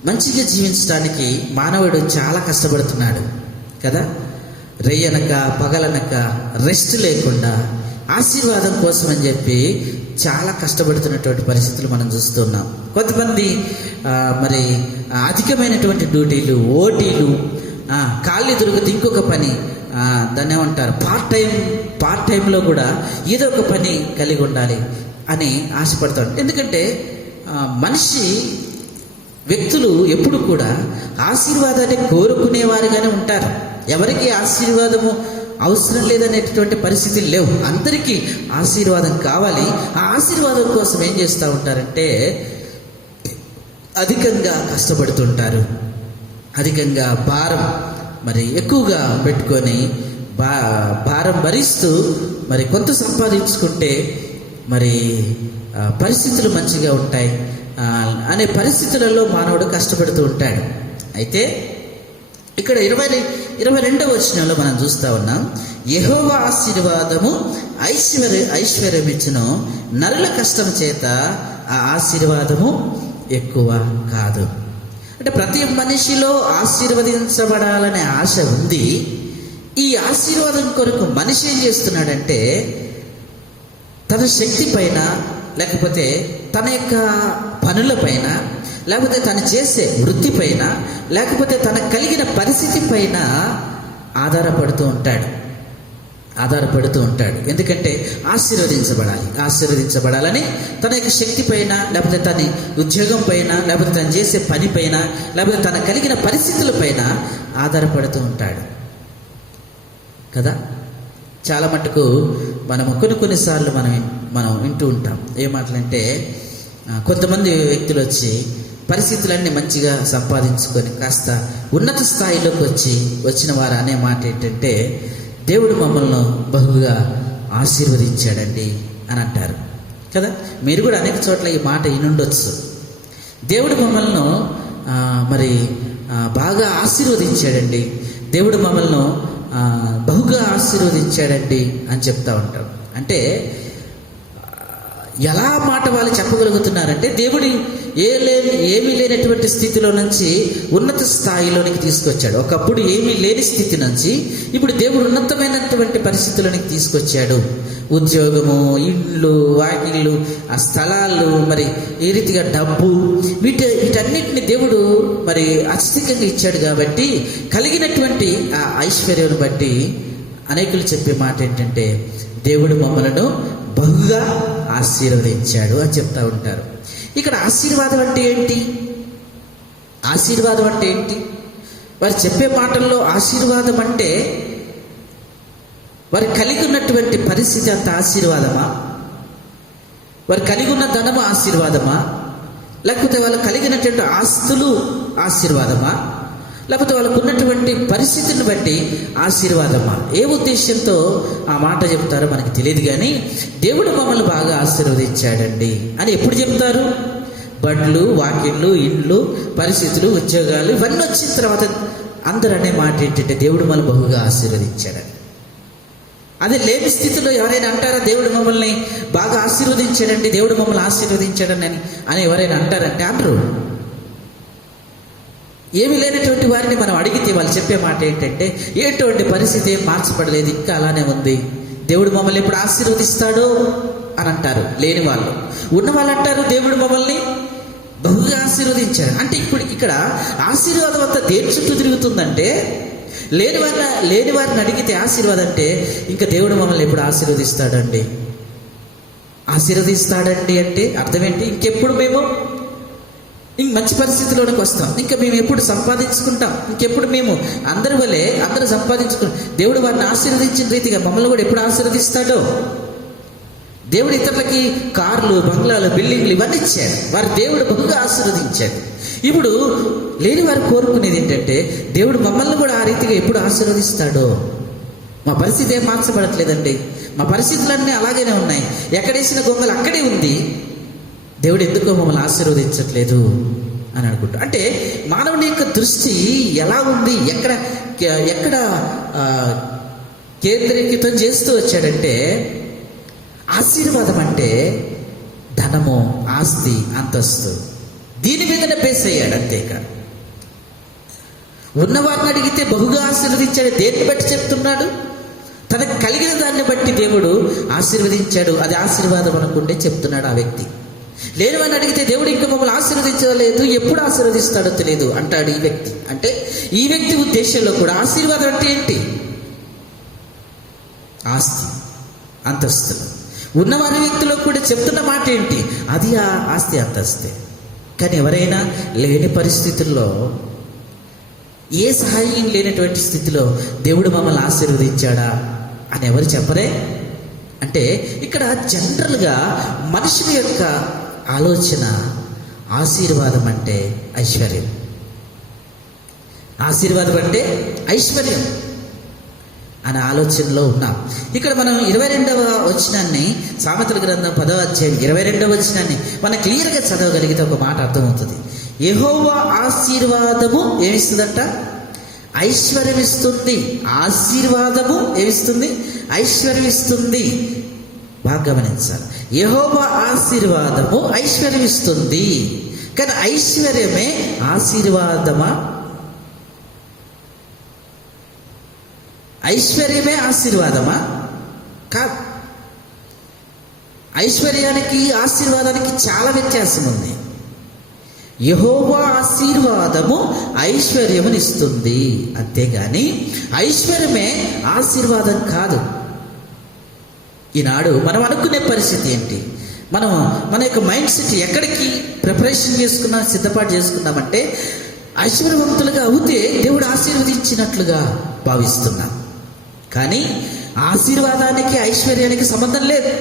మంచిగా జీవించడానికి మానవుడు చాలా కష్టపడుతున్నాడు కదా. రేయనక పగలనక రెస్ట్ లేకుండా ఆశీర్వాదం కోసం అని చెప్పి చాలా కష్టపడుతున్నటువంటి పరిస్థితులు మనం చూస్తున్నాం. కొంతమంది మరి అధికమైనటువంటి డ్యూటీలు, ఓటీలు, ఖాళీ దొరికితే ఇంకొక పని, దాన్ని ఏమంటారు పార్ట్ టైంలో కూడా ఏదో ఒక పని కలిగి ఉండాలి అని ఆశపడతాడు. ఎందుకంటే వ్యక్తులు ఎప్పుడు కూడా ఆశీర్వాదాన్ని కోరుకునేవారుగానే ఉంటారు. ఎవరికి ఆశీర్వాదము అవసరం లేదనేటటువంటి పరిస్థితులు లేవు. అందరికీ ఆశీర్వాదం కావాలి. ఆ ఆశీర్వాదం కోసం ఏం చేస్తూ ఉంటారంటే అధికంగా కష్టపడుతుంటారు, అధికంగా భారం మరి ఎక్కువగా పెట్టుకొని భారం భరిస్తూ మరి కొంత సంపాదించుకుంటే మరి పరిస్థితులు మంచిగా ఉంటాయి అనే పరిస్థితులలో మానవుడు కష్టపడుతూ ఉంటాడు. అయితే ఇక్కడ 22వ వచనంలో మనం చూస్తూ ఉన్నాం, యెహోవా ఆశీర్వాదము ఐశ్వర్యమిచ్చును, నరుల కష్టం చేత ఆ ఆశీర్వాదము ఎక్కువ కాదు. అంటే ప్రతి మనిషిలో ఆశీర్వదించబడాలనే ఆశ ఉంది. ఈ ఆశీర్వాదం కొరకు మనిషి ఏం చేస్తున్నాడంటే తన శక్తి పైన, లేకపోతే తన యొక్క పనుల పైన, లేకపోతే తను చేసే వృత్తి పైన, లేకపోతే తనకు కలిగిన పరిస్థితి పైన ఆధారపడుతూ ఉంటాడు. ఎందుకంటే ఆశీర్వదించబడాలని తన యొక్క శక్తి పైన, లేకపోతే తన ఉద్యోగం పైన, లేకపోతే తను చేసే పని పైన, లేకపోతే తన కలిగిన పరిస్థితుల పైన ఆధారపడుతూ ఉంటాడు కదా. చాలా మటుకు మనము కొన్నిసార్లు మనం వింటూ ఉంటాం. ఏ మాటలంటే, కొంతమంది వ్యక్తులు వచ్చి పరిస్థితులన్నీ మంచిగా సంపాదించుకొని కాస్త ఉన్నత స్థాయిలోకి వచ్చిన వారు అనే మాట ఏంటంటే, దేవుడు మమ్మల్ని బహుగా ఆశీర్వదించాడండి అని అంటారు కదా. మీరు కూడా అనేక చోట్ల ఈ మాట వినుండొచ్చు. దేవుడు మమ్మల్ని బాగా ఆశీర్వదించాడండి, దేవుడు మమ్మల్ని బహుగా ఆశీర్వదించాడండి అని చెప్తా ఉంటాం. అంటే ఎలా మాట వాళ్ళు చెప్పగలుగుతున్నారంటే, దేవుడు ఏమీ లేనటువంటి స్థితిలో నుంచి ఉన్నత స్థాయిలోనికి తీసుకొచ్చాడు. ఒకప్పుడు ఏమీ లేని స్థితి నుంచి ఇప్పుడు దేవుడు ఉన్నతమైనటువంటి పరిస్థితుల్లోనికి తీసుకొచ్చాడు. ఉద్యోగము, ఇళ్ళు, వాకిళ్ళు, ఆ స్థలాలు, మరి ఈ రీతిగా డబ్బు, వీటన్నిటిని దేవుడు అత్యధికంగా ఇచ్చాడు. కాబట్టి కలిగినటువంటి ఆ ఐశ్వర్యం బట్టి అనేకులు చెప్పే మాట ఏంటంటే, దేవుడు మమ్మలను బహుగా ఆశీర్వదించాడు అని చెప్తా ఉంటారు. ఇక్కడ ఆశీర్వాదం అంటే ఏంటి? ఆశీర్వాదం అంటే ఏంటి? వారు చెప్పే మాటల్లో ఆశీర్వాదం అంటే వారు కలిగి ఉన్నటువంటి పరిస్థితి అంత ఆశీర్వాదమా? వారు కలిగి ఉన్న ధనము ఆశీర్వాదమా? లేకపోతే వాళ్ళు కలిగినటువంటి ఆస్తులు ఆశీర్వాదమా? లేకపోతే వాళ్ళకు ఉన్నటువంటి పరిస్థితిని బట్టి ఆశీర్వాదమా? ఏ ఉద్దేశంతో ఆ మాట చెప్తారో మనకి తెలియదు. కానీ దేవుడు మమ్మల్ని బాగా ఆశీర్వదించాడండి అని ఎప్పుడు చెప్తారు? బడ్లు, వాకిళ్ళు, ఇండ్లు, పరిస్థితులు, ఉద్యోగాలు ఇవన్నీ వచ్చిన తర్వాత అందరూ అనే మాట ఏంటంటే, దేవుడు మమ్మల్ని బహుగా ఆశీర్వదించాడని. అదే లేని స్థితిలో ఎవరైనా అంటారా దేవుడు మమ్మల్ని బాగా ఆశీర్వదించాడండి, దేవుడు మమ్మల్ని ఆశీర్వదించాడని అని ఎవరైనా అంటారంటే అనరు. ఏమి లేనటువంటి వారిని మనం అడిగితే వాళ్ళు చెప్పే మాట ఏంటంటే, ఏంటంటే పరిస్థితి ఏం మార్చబడలేదు, ఇంకా అలానే ఉంది, దేవుడు మమ్మల్ని ఎప్పుడు ఆశీర్వదిస్తాడో అని అంటారు. లేని వాళ్ళు. ఉన్న వాళ్ళు అంటారు దేవుడు మమ్మల్ని బహుగా ఆశీర్వదించాడు. అంటే ఇక్కడ ఆశీర్వాదం అంతా దేని చుట్టూ తిరుగుతుందంటే, లేని వారిని అడిగితే ఆశీర్వాదం అంటే, ఇంకా దేవుడు మమ్మల్ని ఎప్పుడు ఆశీర్వదిస్తాడండి అంటే అర్థం ఏంటి? ఇంకెప్పుడు మేము మంచి పరిస్థితిలోనికి వస్తాం, ఇంకా మేము ఎప్పుడు సంపాదించుకుంటాం, ఇంకెప్పుడు మేము అందరూ సంపాదించుకుంటాం, దేవుడు వారిని ఆశీర్వదించిన రీతిగా మమ్మల్ని కూడా ఎప్పుడు ఆశీర్వదిస్తాడో. దేవుడు ఇతరులకి కార్లు, బంగ్లాలు, బిల్డింగ్లు ఇవన్నీ ఇచ్చాడు, వారు దేవుడు బహుగా ఆశీర్వదించాడు. ఇప్పుడు లేని వారు కోరుకునేది ఏంటంటే, దేవుడు మమ్మల్ని కూడా ఆ రీతిగా ఎప్పుడు ఆశీర్వదిస్తాడో. మా పరిస్థితి ఏం మార్చబడట్లేదండి, మా పరిస్థితులన్నీ అలాగనే ఉన్నాయి, ఎక్కడేసిన గొంగలు అక్కడే ఉంది, దేవుడు ఎందుకో మమ్మల్ని ఆశీర్వదించట్లేదు అని అనుకుంటా. అంటే మానవుని యొక్క దృష్టి ఎలా ఉంది, ఎక్కడ కేంద్రీకృతం చేస్తూ వచ్చాడంటే, ఆశీర్వాదం అంటే ధనము, ఆస్తి, అంతస్తు, దీని మీదనే బేస్ అయ్యాడు. అంతేకా ఉన్నవారిని అడిగితే బహుగా ఆశీర్వదించాడు. దేన్ని బట్టి చెప్తున్నాడు? తనకు కలిగిన దాన్ని బట్టి దేవుడు ఆశీర్వదించాడు, అది ఆశీర్వాదం అనుకుంటే చెప్తున్నాడు ఆ వ్యక్తి. లేని వాడిని అడిగితే దేవుడు ఇంకా మమ్మల్ని ఆశీర్వదించలేదు, ఎప్పుడు ఆశీర్వదిస్తాడో తెలియదు అంటాడు ఈ వ్యక్తి. అంటే ఈ వ్యక్తి ఉద్దేశంలో కూడా ఆశీర్వాదం అంటే ఏంటి? ఆస్తి, అంతస్తులు. ఉన్నవారి వ్యక్తిలో కూడా చెప్తున్న మాట ఏంటి? అది ఆ ఆస్తి, అంతస్తే. కానీ ఎవరైనా లేని పరిస్థితుల్లో, ఏ సహాయం లేనటువంటి స్థితిలో దేవుడు మమ్మల్ని ఆశీర్వదించాడా అని ఎవరు చెప్పరే. అంటే ఇక్కడ జనరల్గా మనుషుని యొక్క ఆలోచన ఆశీర్వాదం అంటే ఐశ్వర్యం, ఆశీర్వాదం అంటే ఐశ్వర్యం అనే ఆలోచనలో ఉన్నాం. ఇక్కడ మనం 22వ వచనాన్ని, సామెతల గ్రంథం 10వ అధ్యాయం 22వ వచనాన్ని మనం క్లియర్గా చదవగలిగితే ఒక మాట అర్థమవుతుంది. యెహోవా ఆశీర్వాదము ఏమిస్తుందంట? ఐశ్వర్యం ఇస్తుంది. ఆశీర్వాదము ఏమిస్తుంది? ఐశ్వర్యం ఇస్తుంది. బాగా గమనించాలి. యెహోవా ఆశీర్వాదము ఐశ్వర్యం ఇస్తుంది. కానీ ఐశ్వర్యమే ఆశీర్వాదమా? ఐశ్వర్యమే ఆశీర్వాదమా? కాదు. ఐశ్వర్యానికి ఆశీర్వాదానికి చాలా వ్యత్యాసం ఉంది. యెహోవా ఆశీర్వాదము ఐశ్వర్యమునిస్తుంది, అంతేగాని ఐశ్వర్యమే ఆశీర్వాదం కాదు. ఈనాడు మనం అనుకునే పరిస్థితి ఏంటి? మన యొక్క మైండ్ సెట్ ఎక్కడికి ప్రిపరేషన్ చేసుకున్నాం, సిద్ధపాటు చేసుకున్నామంటే, ఐశ్వర్యవంతులుగా అవుతే దేవుడు ఆశీర్వదించినట్లుగా భావిస్తున్నాం. కానీ ఆశీర్వాదానికి ఐశ్వర్యానికి సంబంధం లేదు.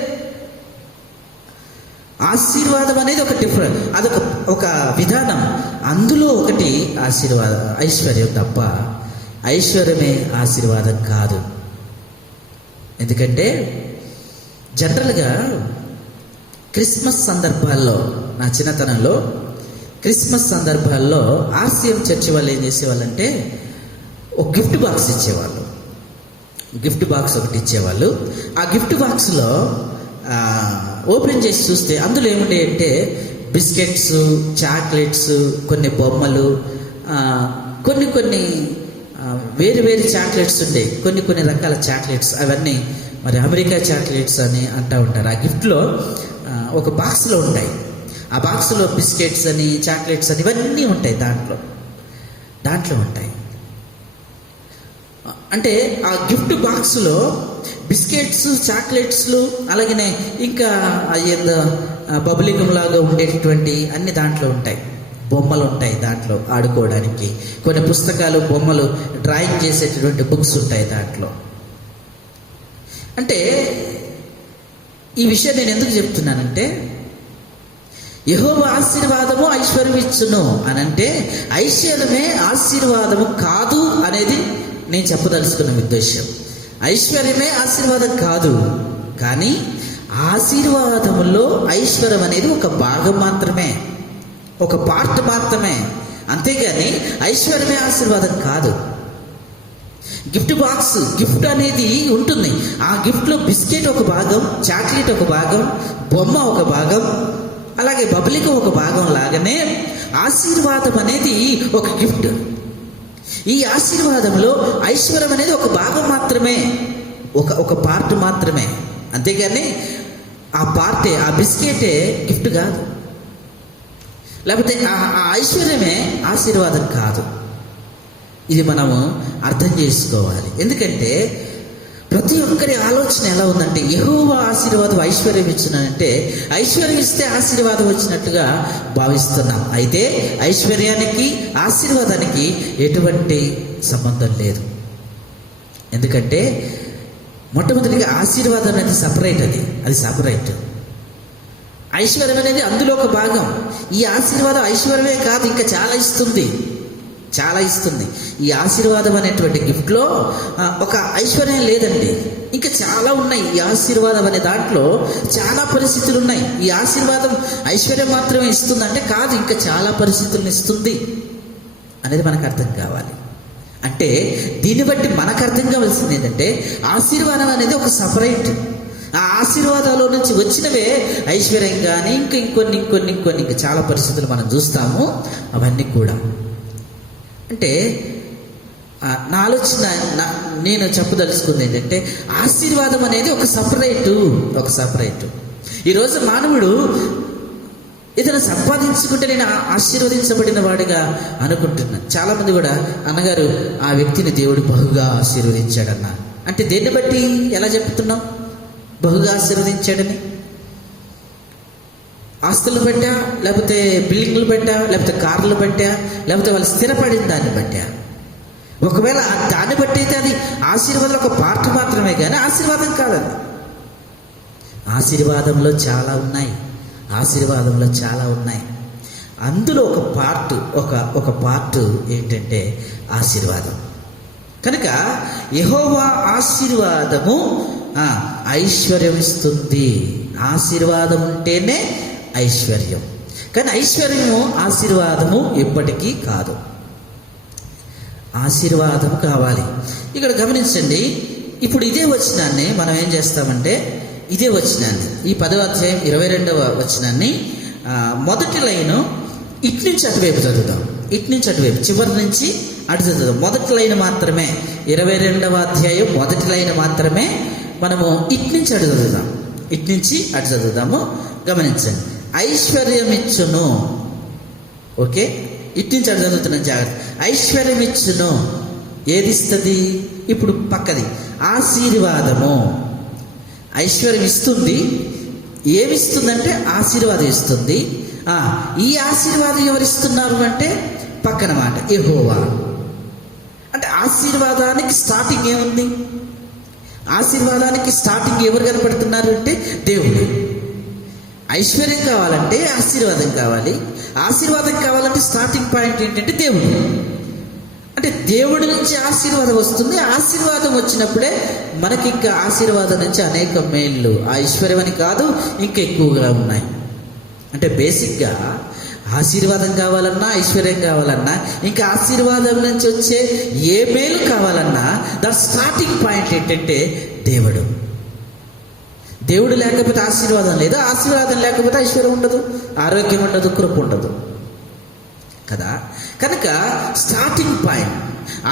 ఆశీర్వాదం అనేది ఒక డిఫరెంట్, ఒక విధానం. అందులో ఒకటి ఐశ్వర్యం తప్ప ఐశ్వర్యమే ఆశీర్వాదం కాదు. ఎందుకంటే జనరల్గా క్రిస్మస్ సందర్భాల్లో, నా చిన్నతనంలో క్రిస్మస్ సందర్భాల్లో ఆర్సీఎం చర్చి వాళ్ళు ఏం చేసేవాళ్ళంటే ఒక గిఫ్ట్ బాక్స్ ఇచ్చేవాళ్ళు. గిఫ్ట్ బాక్స్ ఒకటి ఇచ్చేవాళ్ళు. ఆ గిఫ్ట్ బాక్స్లో ఓపెన్ చేసి చూస్తే అందులో ఏముండే అంటే బిస్కెట్స్, చాక్లెట్స్, కొన్ని బొమ్మలు, కొన్ని వేరు వేరు చాక్లెట్స్ ఉండే, కొన్ని రకాల చాక్లెట్స్. అవన్నీ మరి అమెరికా చాక్లెట్స్ అని అంటూ ఉంటారు. ఆ గిఫ్ట్లో ఒక బాక్స్లో ఉంటాయి. ఆ బాక్స్లో బిస్కెట్స్ అని, చాక్లెట్స్ అని ఇవన్నీ ఉంటాయి. దాంట్లో ఉంటాయి. అంటే ఆ గిఫ్ట్ బాక్స్లో బిస్కెట్స్, చాక్లెట్స్లు, అలాగనే ఇంకా ఏదో బబులిగం లాగా ఉండేటటువంటి అన్ని దాంట్లో ఉంటాయి. బొమ్మలు ఉంటాయి దాంట్లో ఆడుకోవడానికి. కొన్ని పుస్తకాలు, బొమ్మలు, డ్రాయింగ్ చేసేటటువంటి బుక్స్ ఉంటాయి దాంట్లో. అంటే ఈ విషయం నేను ఎందుకు చెప్తున్నానంటే, యెహోవా ఆశీర్వాదము ఐశ్వర్యం ఇచ్చును అనంటే ఐశ్వర్యమే ఆశీర్వాదము కాదు అనేది నేను చెప్పదలుచుకున్న ఉద్దేశం. ఐశ్వర్యమే ఆశీర్వాదం కాదు, కానీ ఆశీర్వాదములో ఐశ్వర్యం అనేది ఒక భాగం మాత్రమే, ఒక పార్ట్ మాత్రమే. అంతేగాని ఐశ్వర్యమే ఆశీర్వాదం కాదు. గిఫ్ట్ బాక్స్, గిఫ్ట్ అనేది ఉంటుంది. ఆ గిఫ్ట్లో బిస్కెట్ ఒక భాగం, చాక్లెట్ ఒక భాగం, బొమ్మ ఒక భాగం, అలాగే బబులిక ఒక భాగం లాగానే ఆశీర్వాదం అనేది ఒక గిఫ్ట్. ఈ ఆశీర్వాదంలో ఐశ్వర్యం అనేది ఒక భాగం మాత్రమే, ఒక పార్ట్ మాత్రమే. అంతేగాని ఆ పార్టే, ఆ బిస్కెటే గిఫ్ట్ కాదు, లేకపోతే ఆ ఐశ్వర్యమే ఆశీర్వాదం కాదు. ఇది మనము అర్థం చేసుకోవాలి. ఎందుకంటే ప్రతి ఒక్కరి ఆలోచన ఎలా ఉందంటే, యెహోవా ఆశీర్వాదం ఐశ్వర్యం ఇచ్చినంటే ఐశ్వర్యం ఇస్తే ఆశీర్వాదం వచ్చినట్టుగా భావిస్తున్నాం. అయితే ఐశ్వర్యానికి ఆశీర్వాదానికి ఎటువంటి సంబంధం లేదు. ఎందుకంటే మొట్టమొదటిగా ఆశీర్వాదం అనేది సపరేట్, అది సపరేట్. ఐశ్వర్యం అనేది అందులో ఒక భాగం. ఈ ఆశీర్వాదం ఐశ్వర్యమే కాదు, ఇంకా చాలా ఇస్తుంది. ఈ ఆశీర్వాదం అనేటువంటి గిఫ్ట్లో ఒక ఐశ్వర్యం లేదండి, ఇంకా చాలా ఉన్నాయి. ఈ ఆశీర్వాదం అనే దాంట్లో చాలా పరిస్థితులు ఉన్నాయి. ఈ ఆశీర్వాదం ఐశ్వర్యం మాత్రమే ఇస్తుందంటే కాదు, ఇంకా చాలా పరిస్థితులను ఇస్తుంది అనేది మనకు అర్థం కావాలి. అంటే దీన్ని బట్టి మనకు అర్థం కావాల్సింది ఏంటంటే, ఆశీర్వాదం అనేది ఒక సపరేట్. ఆ ఆశీర్వాదాల నుంచి వచ్చినవే ఐశ్వర్యం కానీ ఇంకొన్ని ఇంకా చాలా పరిస్థితులు మనం చూస్తాము. అవన్నీ కూడా అంటే నా ఆలోచన, నేను చెప్పదలుచుకుంది ఏంటంటే, ఆశీర్వాదం అనేది ఒక సపరేటు. ఈరోజు మానవుడు ఏదైనా సంపాదించుకుంటే నేను ఆశీర్వదించబడిన వాడిగా అనుకుంటున్నాను. చాలామంది కూడా అన్నగారు ఆ వ్యక్తిని దేవుడు బహుగా ఆశీర్వదించాడన్న అంటే దేన్ని బట్టి ఎలా చెప్తున్నాం బహుగా ఆశీర్వదించాడని? ఆస్తులు పెట్టా, లేకపోతే బిల్డింగ్లు పెట్టా, లేకపోతే కార్లు పెట్టా, లేకపోతే వాళ్ళు స్థిరపడిన దాన్ని బట్టా? ఒకవేళ దాన్ని బట్టి అయితే అది ఆశీర్వాదం ఒక పార్ట్ మాత్రమే, కానీ ఆశీర్వాదం కాదు. ఆశీర్వాదంలో చాలా ఉన్నాయి. అందులో ఒక పార్ట్ ఏంటంటే ఆశీర్వాదం. కనుక యెహోవా ఆశీర్వాదము ఐశ్వర్యం ఇస్తుంది. ఆశీర్వాదం ఉంటేనే ఐశ్వర్యం, కానీ ఐశ్వర్యము ఆశీర్వాదము ఎప్పటికీ కాదు. ఆశీర్వాదము కావాలి. ఇక్కడ గమనించండి, ఇప్పుడు ఇదే వచనాన్ని మనం ఏం చేస్తామంటే, ఈ 10వ అధ్యాయం 22వ వచనాన్ని మొదటి లైను ఇటు నుంచి అటువైపు చదువుదాం. చివరి నుంచి అటు చదువుదాం. మొదటి లైన్ మాత్రమే, 22వ అధ్యాయం మొదటి లైన్ మాత్రమే మనము ఇటు నుంచి అటు చదువుదాము. గమనించండి. ఐశ్వర్యమిచ్చును. ఓకే, ఇటు నుంచి అటు చదువుతున్నాం, జాగ్రత్త. ఐశ్వర్యమిచ్చును ఏది ఇస్తుంది? ఇప్పుడు పక్కది ఆశీర్వాదము. ఐశ్వర్యం ఇస్తుంది. ఏమిస్తుందంటే ఆశీర్వాదం ఇస్తుంది. ఈ ఆశీర్వాదం ఎవరిస్తున్నారు అంటే పక్కన మాట యెహోవా. అంటే ఆశీర్వాదానికి స్టార్టింగ్ ఏముంది? ఆశీర్వాదానికి స్టార్టింగ్ ఎవరు కనపడుతున్నారు అంటే దేవుడు. ఐశ్వర్యం కావాలంటే ఆశీర్వాదం కావాలి, ఆశీర్వాదం కావాలంటే స్టార్టింగ్ పాయింట్ ఏంటంటే దేవుడు. అంటే దేవుడి నుంచి ఆశీర్వాదం వస్తుంది. ఆశీర్వాదం వచ్చినప్పుడే మనకి ఇంకా ఆశీర్వాదం నుంచి అనేక మేళ్ళు, ఆ ఐశ్వర్యం అని కాదు ఇంకా ఎక్కువగా ఉన్నాయి. అంటే బేసిక్గా ఆశీర్వాదం కావాలన్నా, ఐశ్వర్యం కావాలన్నా, ఇంకా ఆశీర్వాదం నుంచి వచ్చే ఏ మేలు కావాలన్నా దాని స్టార్టింగ్ పాయింట్ ఏంటంటే దేవుడు. దేవుడు లేకపోతే ఆశీర్వాదం లేదు, ఆశీర్వాదం లేకపోతే ఐశ్వర్యం ఉండదు, ఆరోగ్యం ఉండదు, కృప ఉండదు కదా. కనుక స్టార్టింగ్ పాయింట్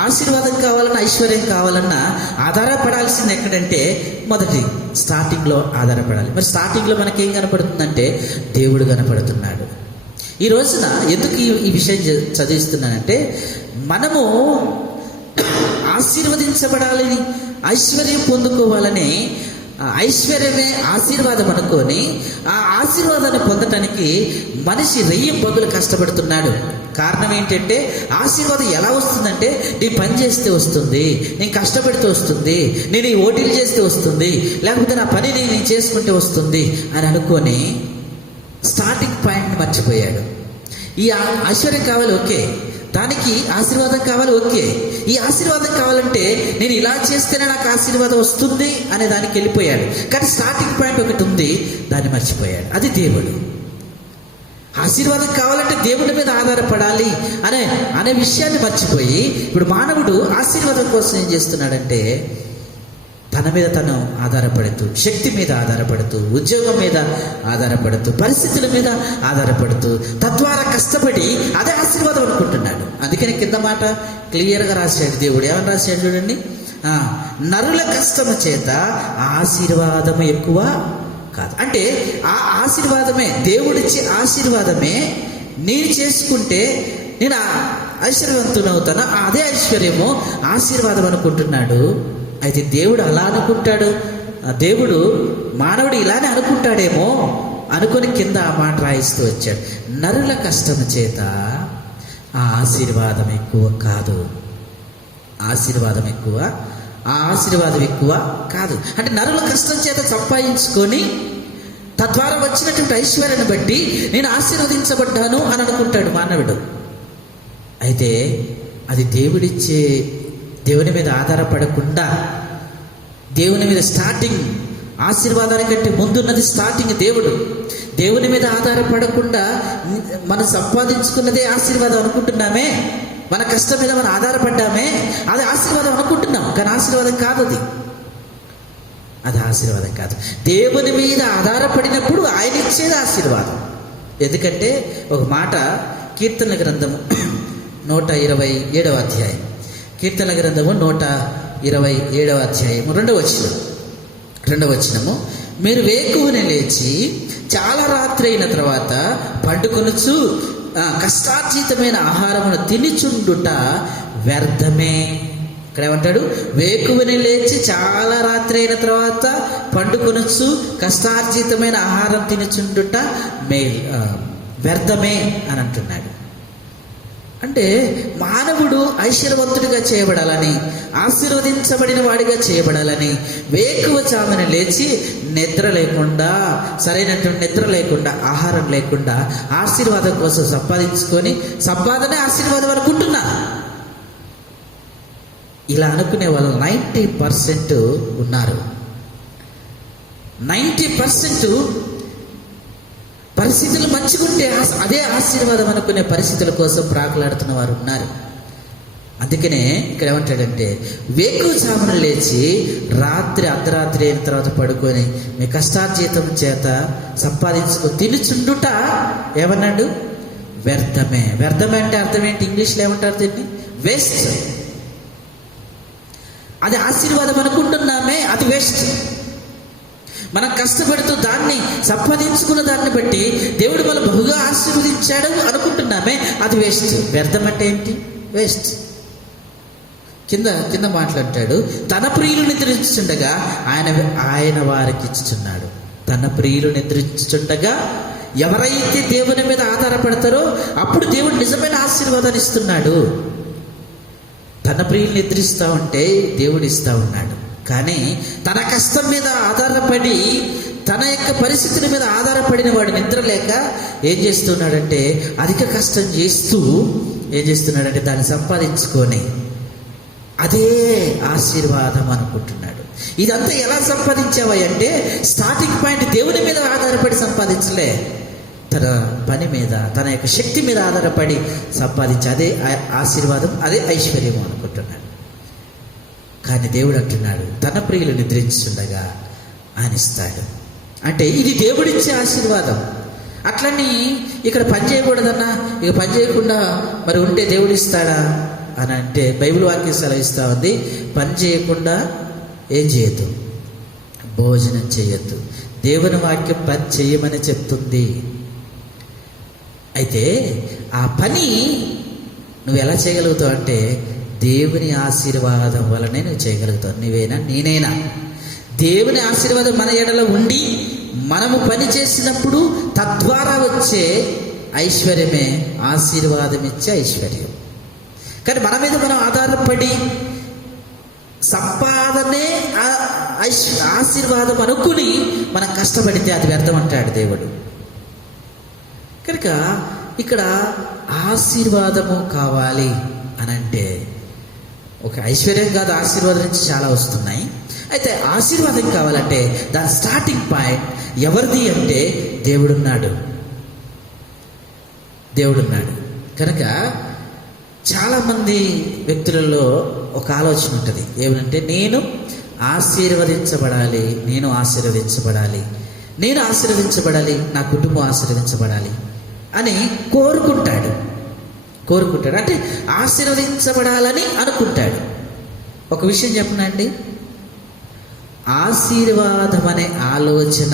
ఆశీర్వాదం కావాలన్నా, ఐశ్వర్యం కావాలన్నా ఆధారపడాల్సింది ఎక్కడంటే మొదటి స్టార్టింగ్లో ఆధారపడాలి. మరి స్టార్టింగ్లో మనకేం కనపడుతుందంటే దేవుడు కనపడుతున్నాడు. ఈ రోజున ఎందుకు ఈ విషయం చదివిస్తున్నానంటే, మనము ఆశీర్వదించబడాలని, ఐశ్వర్యం పొందుకోవాలని, ఐశ్వర్యమే ఆశీర్వాదం అనుకొని ఆ ఆశీర్వాదాన్ని పొందటానికి మనిషి రెయ్యింబగలు కష్టపడుతున్నాడు. కారణం ఏంటంటే, ఆశీర్వాదం ఎలా వస్తుందంటే నేను పని చేస్తే వస్తుంది, నేను కష్టపడితే వస్తుంది, నేను ఈ ఓటీలు చేస్తే వస్తుంది, లేకపోతే నా పనిని నేను చేసుకుంటే వస్తుంది అని అనుకొని స్టార్టింగ్ పాయింట్ని మర్చిపోయాడు. ఈ ఐశ్వర్యం కావాలి, ఓకే, దానికి ఆశీర్వాదం కావాలి, ఓకే, ఈ ఆశీర్వాదం కావాలంటే నేను ఇలా చేస్తేనే నాకు ఆశీర్వాదం వస్తుంది అనే దానికి వెళ్ళిపోయాడు. కానీ స్టార్టింగ్ పాయింట్ ఒకటి ఉంది, దాన్ని మర్చిపోయాడు. అది దేవుడు. ఆశీర్వాదం కావాలంటే దేవుడి మీద ఆధారపడాలి అనే విషయాన్ని మర్చిపోయి ఇప్పుడు మానవుడు ఆశీర్వాదం కోసం ఏం చేస్తున్నాడంటే తన మీద తను ఆధారపడుతూ, శక్తి మీద ఆధారపడుతూ, ఉద్యోగం మీద ఆధారపడుతూ, పరిస్థితుల మీద ఆధారపడుతూ, తద్వారా కష్టపడి అదే ఆశీర్వాదం అనుకుంటున్నాడు. అందుకని కింద మాట క్లియర్గా రాశాడు దేవుడు. ఏమని రాశాడు చూడండి, నరుల కష్టము చేత ఆశీర్వాదము ఎక్కువ కాదు. అంటే ఆ ఆశీర్వాదమే, దేవుడిచ్చే ఆశీర్వాదమే నేను చేసుకుంటే నేను ఐశ్వర్యవంతునవుతాను, అదే ఐశ్వర్యము ఆశీర్వాదం అనుకుంటున్నాడు. అయితే దేవుడు అలా అనుకుంటాడు, దేవుడు మానవుడు ఇలానే అనుకుంటాడేమో అనుకొని కింద ఆ మాట రాయిస్తూ వచ్చాడు. నరుల కష్టం చేత ఆ ఆశీర్వాదం ఎక్కువ కాదు, ఆశీర్వాదం ఎక్కువ, ఆ ఆశీర్వాదం ఎక్కువ కాదు. అంటే నరుల కష్టం చేత సంపాదించుకొని తద్వారా వచ్చినటువంటి ఐశ్వర్యాన్ని బట్టి నేను ఆశీర్వదించబడ్డాను అని అనుకుంటాడు మానవుడు. అయితే అది దేవుడిచ్చే, దేవుని మీద ఆధారపడకుండా, దేవుని మీద స్టార్టింగ్ ఆశీర్వాదానికంటే ముందున్నది స్టార్టింగ్ దేవుడు. దేవుని మీద ఆధారపడకుండా మనం సంపాదించుకున్నదే ఆశీర్వాదం అనుకుంటున్నామే, మన కష్టం మీద మనం ఆధారపడ్డామే, అది ఆశీర్వాదం అనుకుంటున్నాం. కానీ ఆశీర్వాదం కాదు, అది ఆశీర్వాదం కాదు. దేవుని మీద ఆధారపడినప్పుడు ఆయన ఇచ్చేది ఆశీర్వాదం. ఎందుకంటే ఒక మాట కీర్తనల గ్రంథము 127వ అధ్యాయం, కీర్తనల గ్రంథము 127వ అధ్యాయము 2వ వచనము, మీరు వేకువనే లేచి చాలా రాత్రి అయిన తర్వాత పండుకొనుచు కష్టార్జితమైన ఆహారమును తినిచుండుట వ్యర్థమే. ఇక్కడ ఏమంటాడు, వేకువనే లేచి చాలా రాత్రి అయిన తర్వాత పండుకొనుచు కష్టార్జితమైన ఆహారం తినిచుండుట వ్యర్థమే అని అంటున్నాడు. అంటే మానవుడు ఐశ్వర్యవంతుడిగా చేయబడాలని, ఆశీర్వదించబడిన వాడిగా చేయబడాలని వేకువజామున లేచి నిద్ర లేకుండా, సరైనటువంటి నిద్ర లేకుండా, ఆహారం లేకుండా ఆశీర్వాదం కోసం సంపాదించుకొని సంపాదనే ఆశీర్వాదం అనుకుంటున్నా. ఇలా అనుకునే వాళ్ళు 90% ఉన్నారు. 90% పరిస్థితులు మంచిగుంటే అదే ఆశీర్వాదం అనుకునే పరిస్థితుల కోసం ప్రాకులాడుతున్న వారు ఉన్నారు. అందుకనే ఇక్కడ ఏమంటాడంటే, వేకువజామున లేచి అర్ధరాత్రి అయిన తర్వాత పడుకొని మీ కష్టార్జితం చేత సంపాదించుకొని తినుచుండుట ఏమన్నాడు, వ్యర్థమే. వ్యర్థమే అంటే అర్థం ఏంటి? ఇంగ్లీష్లో ఏమంటారు దీన్ని? వేస్ట్. అది ఆశీర్వాదం అనుకుంటున్నామే, అది వేస్ట్. మనం కష్టపడుతూ దాన్ని సంపాదించుకున్న దాన్ని బట్టి దేవుడు మనం బహుగా ఆశీర్వదించాడు అనుకుంటున్నామే, అది వేస్ట్. వ్యర్థం అంటే ఏంటి? వేస్ట్. కింద మాట్లాడతాడు, తన ప్రియులు నిద్రించుచుండగా ఆయన వారికి ఇచ్చుచున్నాడు. తన ప్రియులు నిద్రించుచుండగా ఎవరైతే దేవుని మీద ఆధారపడతారో అప్పుడు దేవుడు నిజమైన ఆశీర్వాదాన్ని ఇస్తున్నాడు. తన ప్రియులు నిద్రిస్తూ ఉంటే దేవుడు ఇస్తూ ఉన్నాడు. కానీ తన కష్టం మీద ఆధారపడి, తన యొక్క పరిస్థితుల మీద ఆధారపడిన వాడు నిద్ర లేక ఏం చేస్తున్నాడంటే అధిక కష్టం చేస్తూ ఏం చేస్తున్నాడంటే దాన్ని సంపాదించుకొని అదే ఆశీర్వాదం అనుకుంటున్నాడు. ఇదంతా ఎలా సంపాదించావా అంటే స్టార్టింగ్ పాయింట్ దేవుని మీద ఆధారపడి సంపాదించలే, తన పని మీద, తన యొక్క శక్తి మీద ఆధారపడి సంపాదించి అదే ఆశీర్వాదం, అదే ఐశ్వర్యం అనుకుంటున్నాడు. కానీ దేవుడు అంటున్నాడు తన ప్రియులు నిద్రించుండగా ఆయన ఇస్తాడు. అంటే ఇది దేవుడిచ్చే ఆశీర్వాదం. అట్లని ఇక్కడ పని చేయకూడదన్నా, ఇక పని చేయకుండా మరి ఉంటే దేవుడు ఇస్తాడా అని అంటే బైబిల్ వాక్యం సెలవిస్తూ ఉంది, పని చేయకుండా ఏం చేయొద్దు, భోజనం చేయొద్దు. దేవుని వాక్యం పని చేయమని చెప్తుంది. అయితే ఆ పని నువ్వు ఎలా చేయగలుగుతావు అంటే దేవుని ఆశీర్వాదం వలనే నువ్వు చేయగలుగుతావు. నువ్వేనా నేనైనా దేవుని ఆశీర్వాదం మన ఎడలో ఉండి మనము పని చేసినప్పుడు తద్వారా వచ్చే ఐశ్వర్యమే ఆశీర్వాదం ఇచ్చే ఐశ్వర్యం. కానీ మన మీద మనం ఆధారపడి సంపాదనే ఆశీర్వాదం అనుకుని మనం కష్టపడితే అది వ్యర్థం అంటాడు దేవుడు. కనుక ఇక్కడ ఆశీర్వాదము కావాలి అని అంటే ఒక ఐశ్వర్యం కాదు, ఆశీర్వాదం నుంచి చాలా వస్తున్నాయి. అయితే ఆశీర్వాదం కావాలంటే దాని స్టార్టింగ్ పాయింట్ ఎవరిది అంటే దేవుడున్నాడు. కనుక చాలామంది వ్యక్తులలో ఒక ఆలోచన ఉంటుంది, ఏమంటే నేను ఆశీర్వదించబడాలి, నేను ఆశీర్వదించబడాలి, నా కుటుంబం ఆశీర్వదించబడాలి అని కోరుకుంటాడు. అంటే ఆశీర్వదించబడాలని అనుకుంటాడు. ఒక విషయం చెప్పనండి, ఆశీర్వాదం అనే ఆలోచన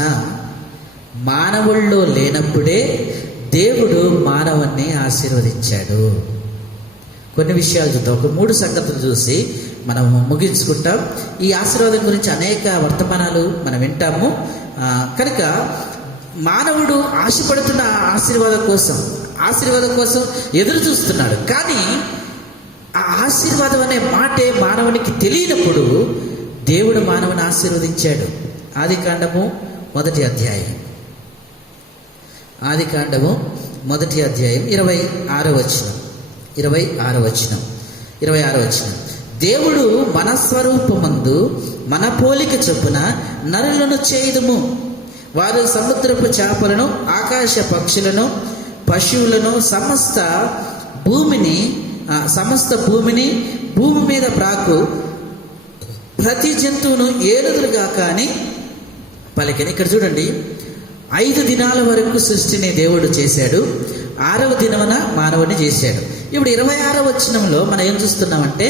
మానవుల్లో లేనప్పుడే దేవుడు మానవుణ్ణి ఆశీర్వదించాడు. కొన్ని విషయాలు చూద్దాం, ఒక 3 సంగతులు చూసి మనం ముగించుకుంటాం. ఈ ఆశీర్వాదం గురించి అనేక వర్తమానాలు మనం వింటాము. కనుక మానవుడు ఆశపడుతున్న ఆశీర్వాదం కోసం ఎదురు చూస్తున్నాడు. కానీ ఆ ఆశీర్వాదం అనే మాటే మానవునికి తెలియనప్పుడు దేవుడు మానవుని ఆశీర్వదించాడు. ఆదికాండము 1వ అధ్యాయం 26వ వచనం. దేవుడు మన స్వరూపమందు మన పోలిక చొప్పున నరులను చేయుదుము, వారు సముద్రపు చేపలను, ఆకాశ పక్షులను, పశువులను, సమస్త భూమిని, భూమి మీద ప్రాకు ప్రతి జంతువును ఏలుదురుగా కానీ పలికిన. ఇక్కడ చూడండి, 5 దినాల వరకు సృష్టిని దేవుడు చేశాడు, 6వ దినమున మానవుని చేశాడు. ఇప్పుడు 26వ వచనంలో మనం ఏం చూస్తున్నామంటే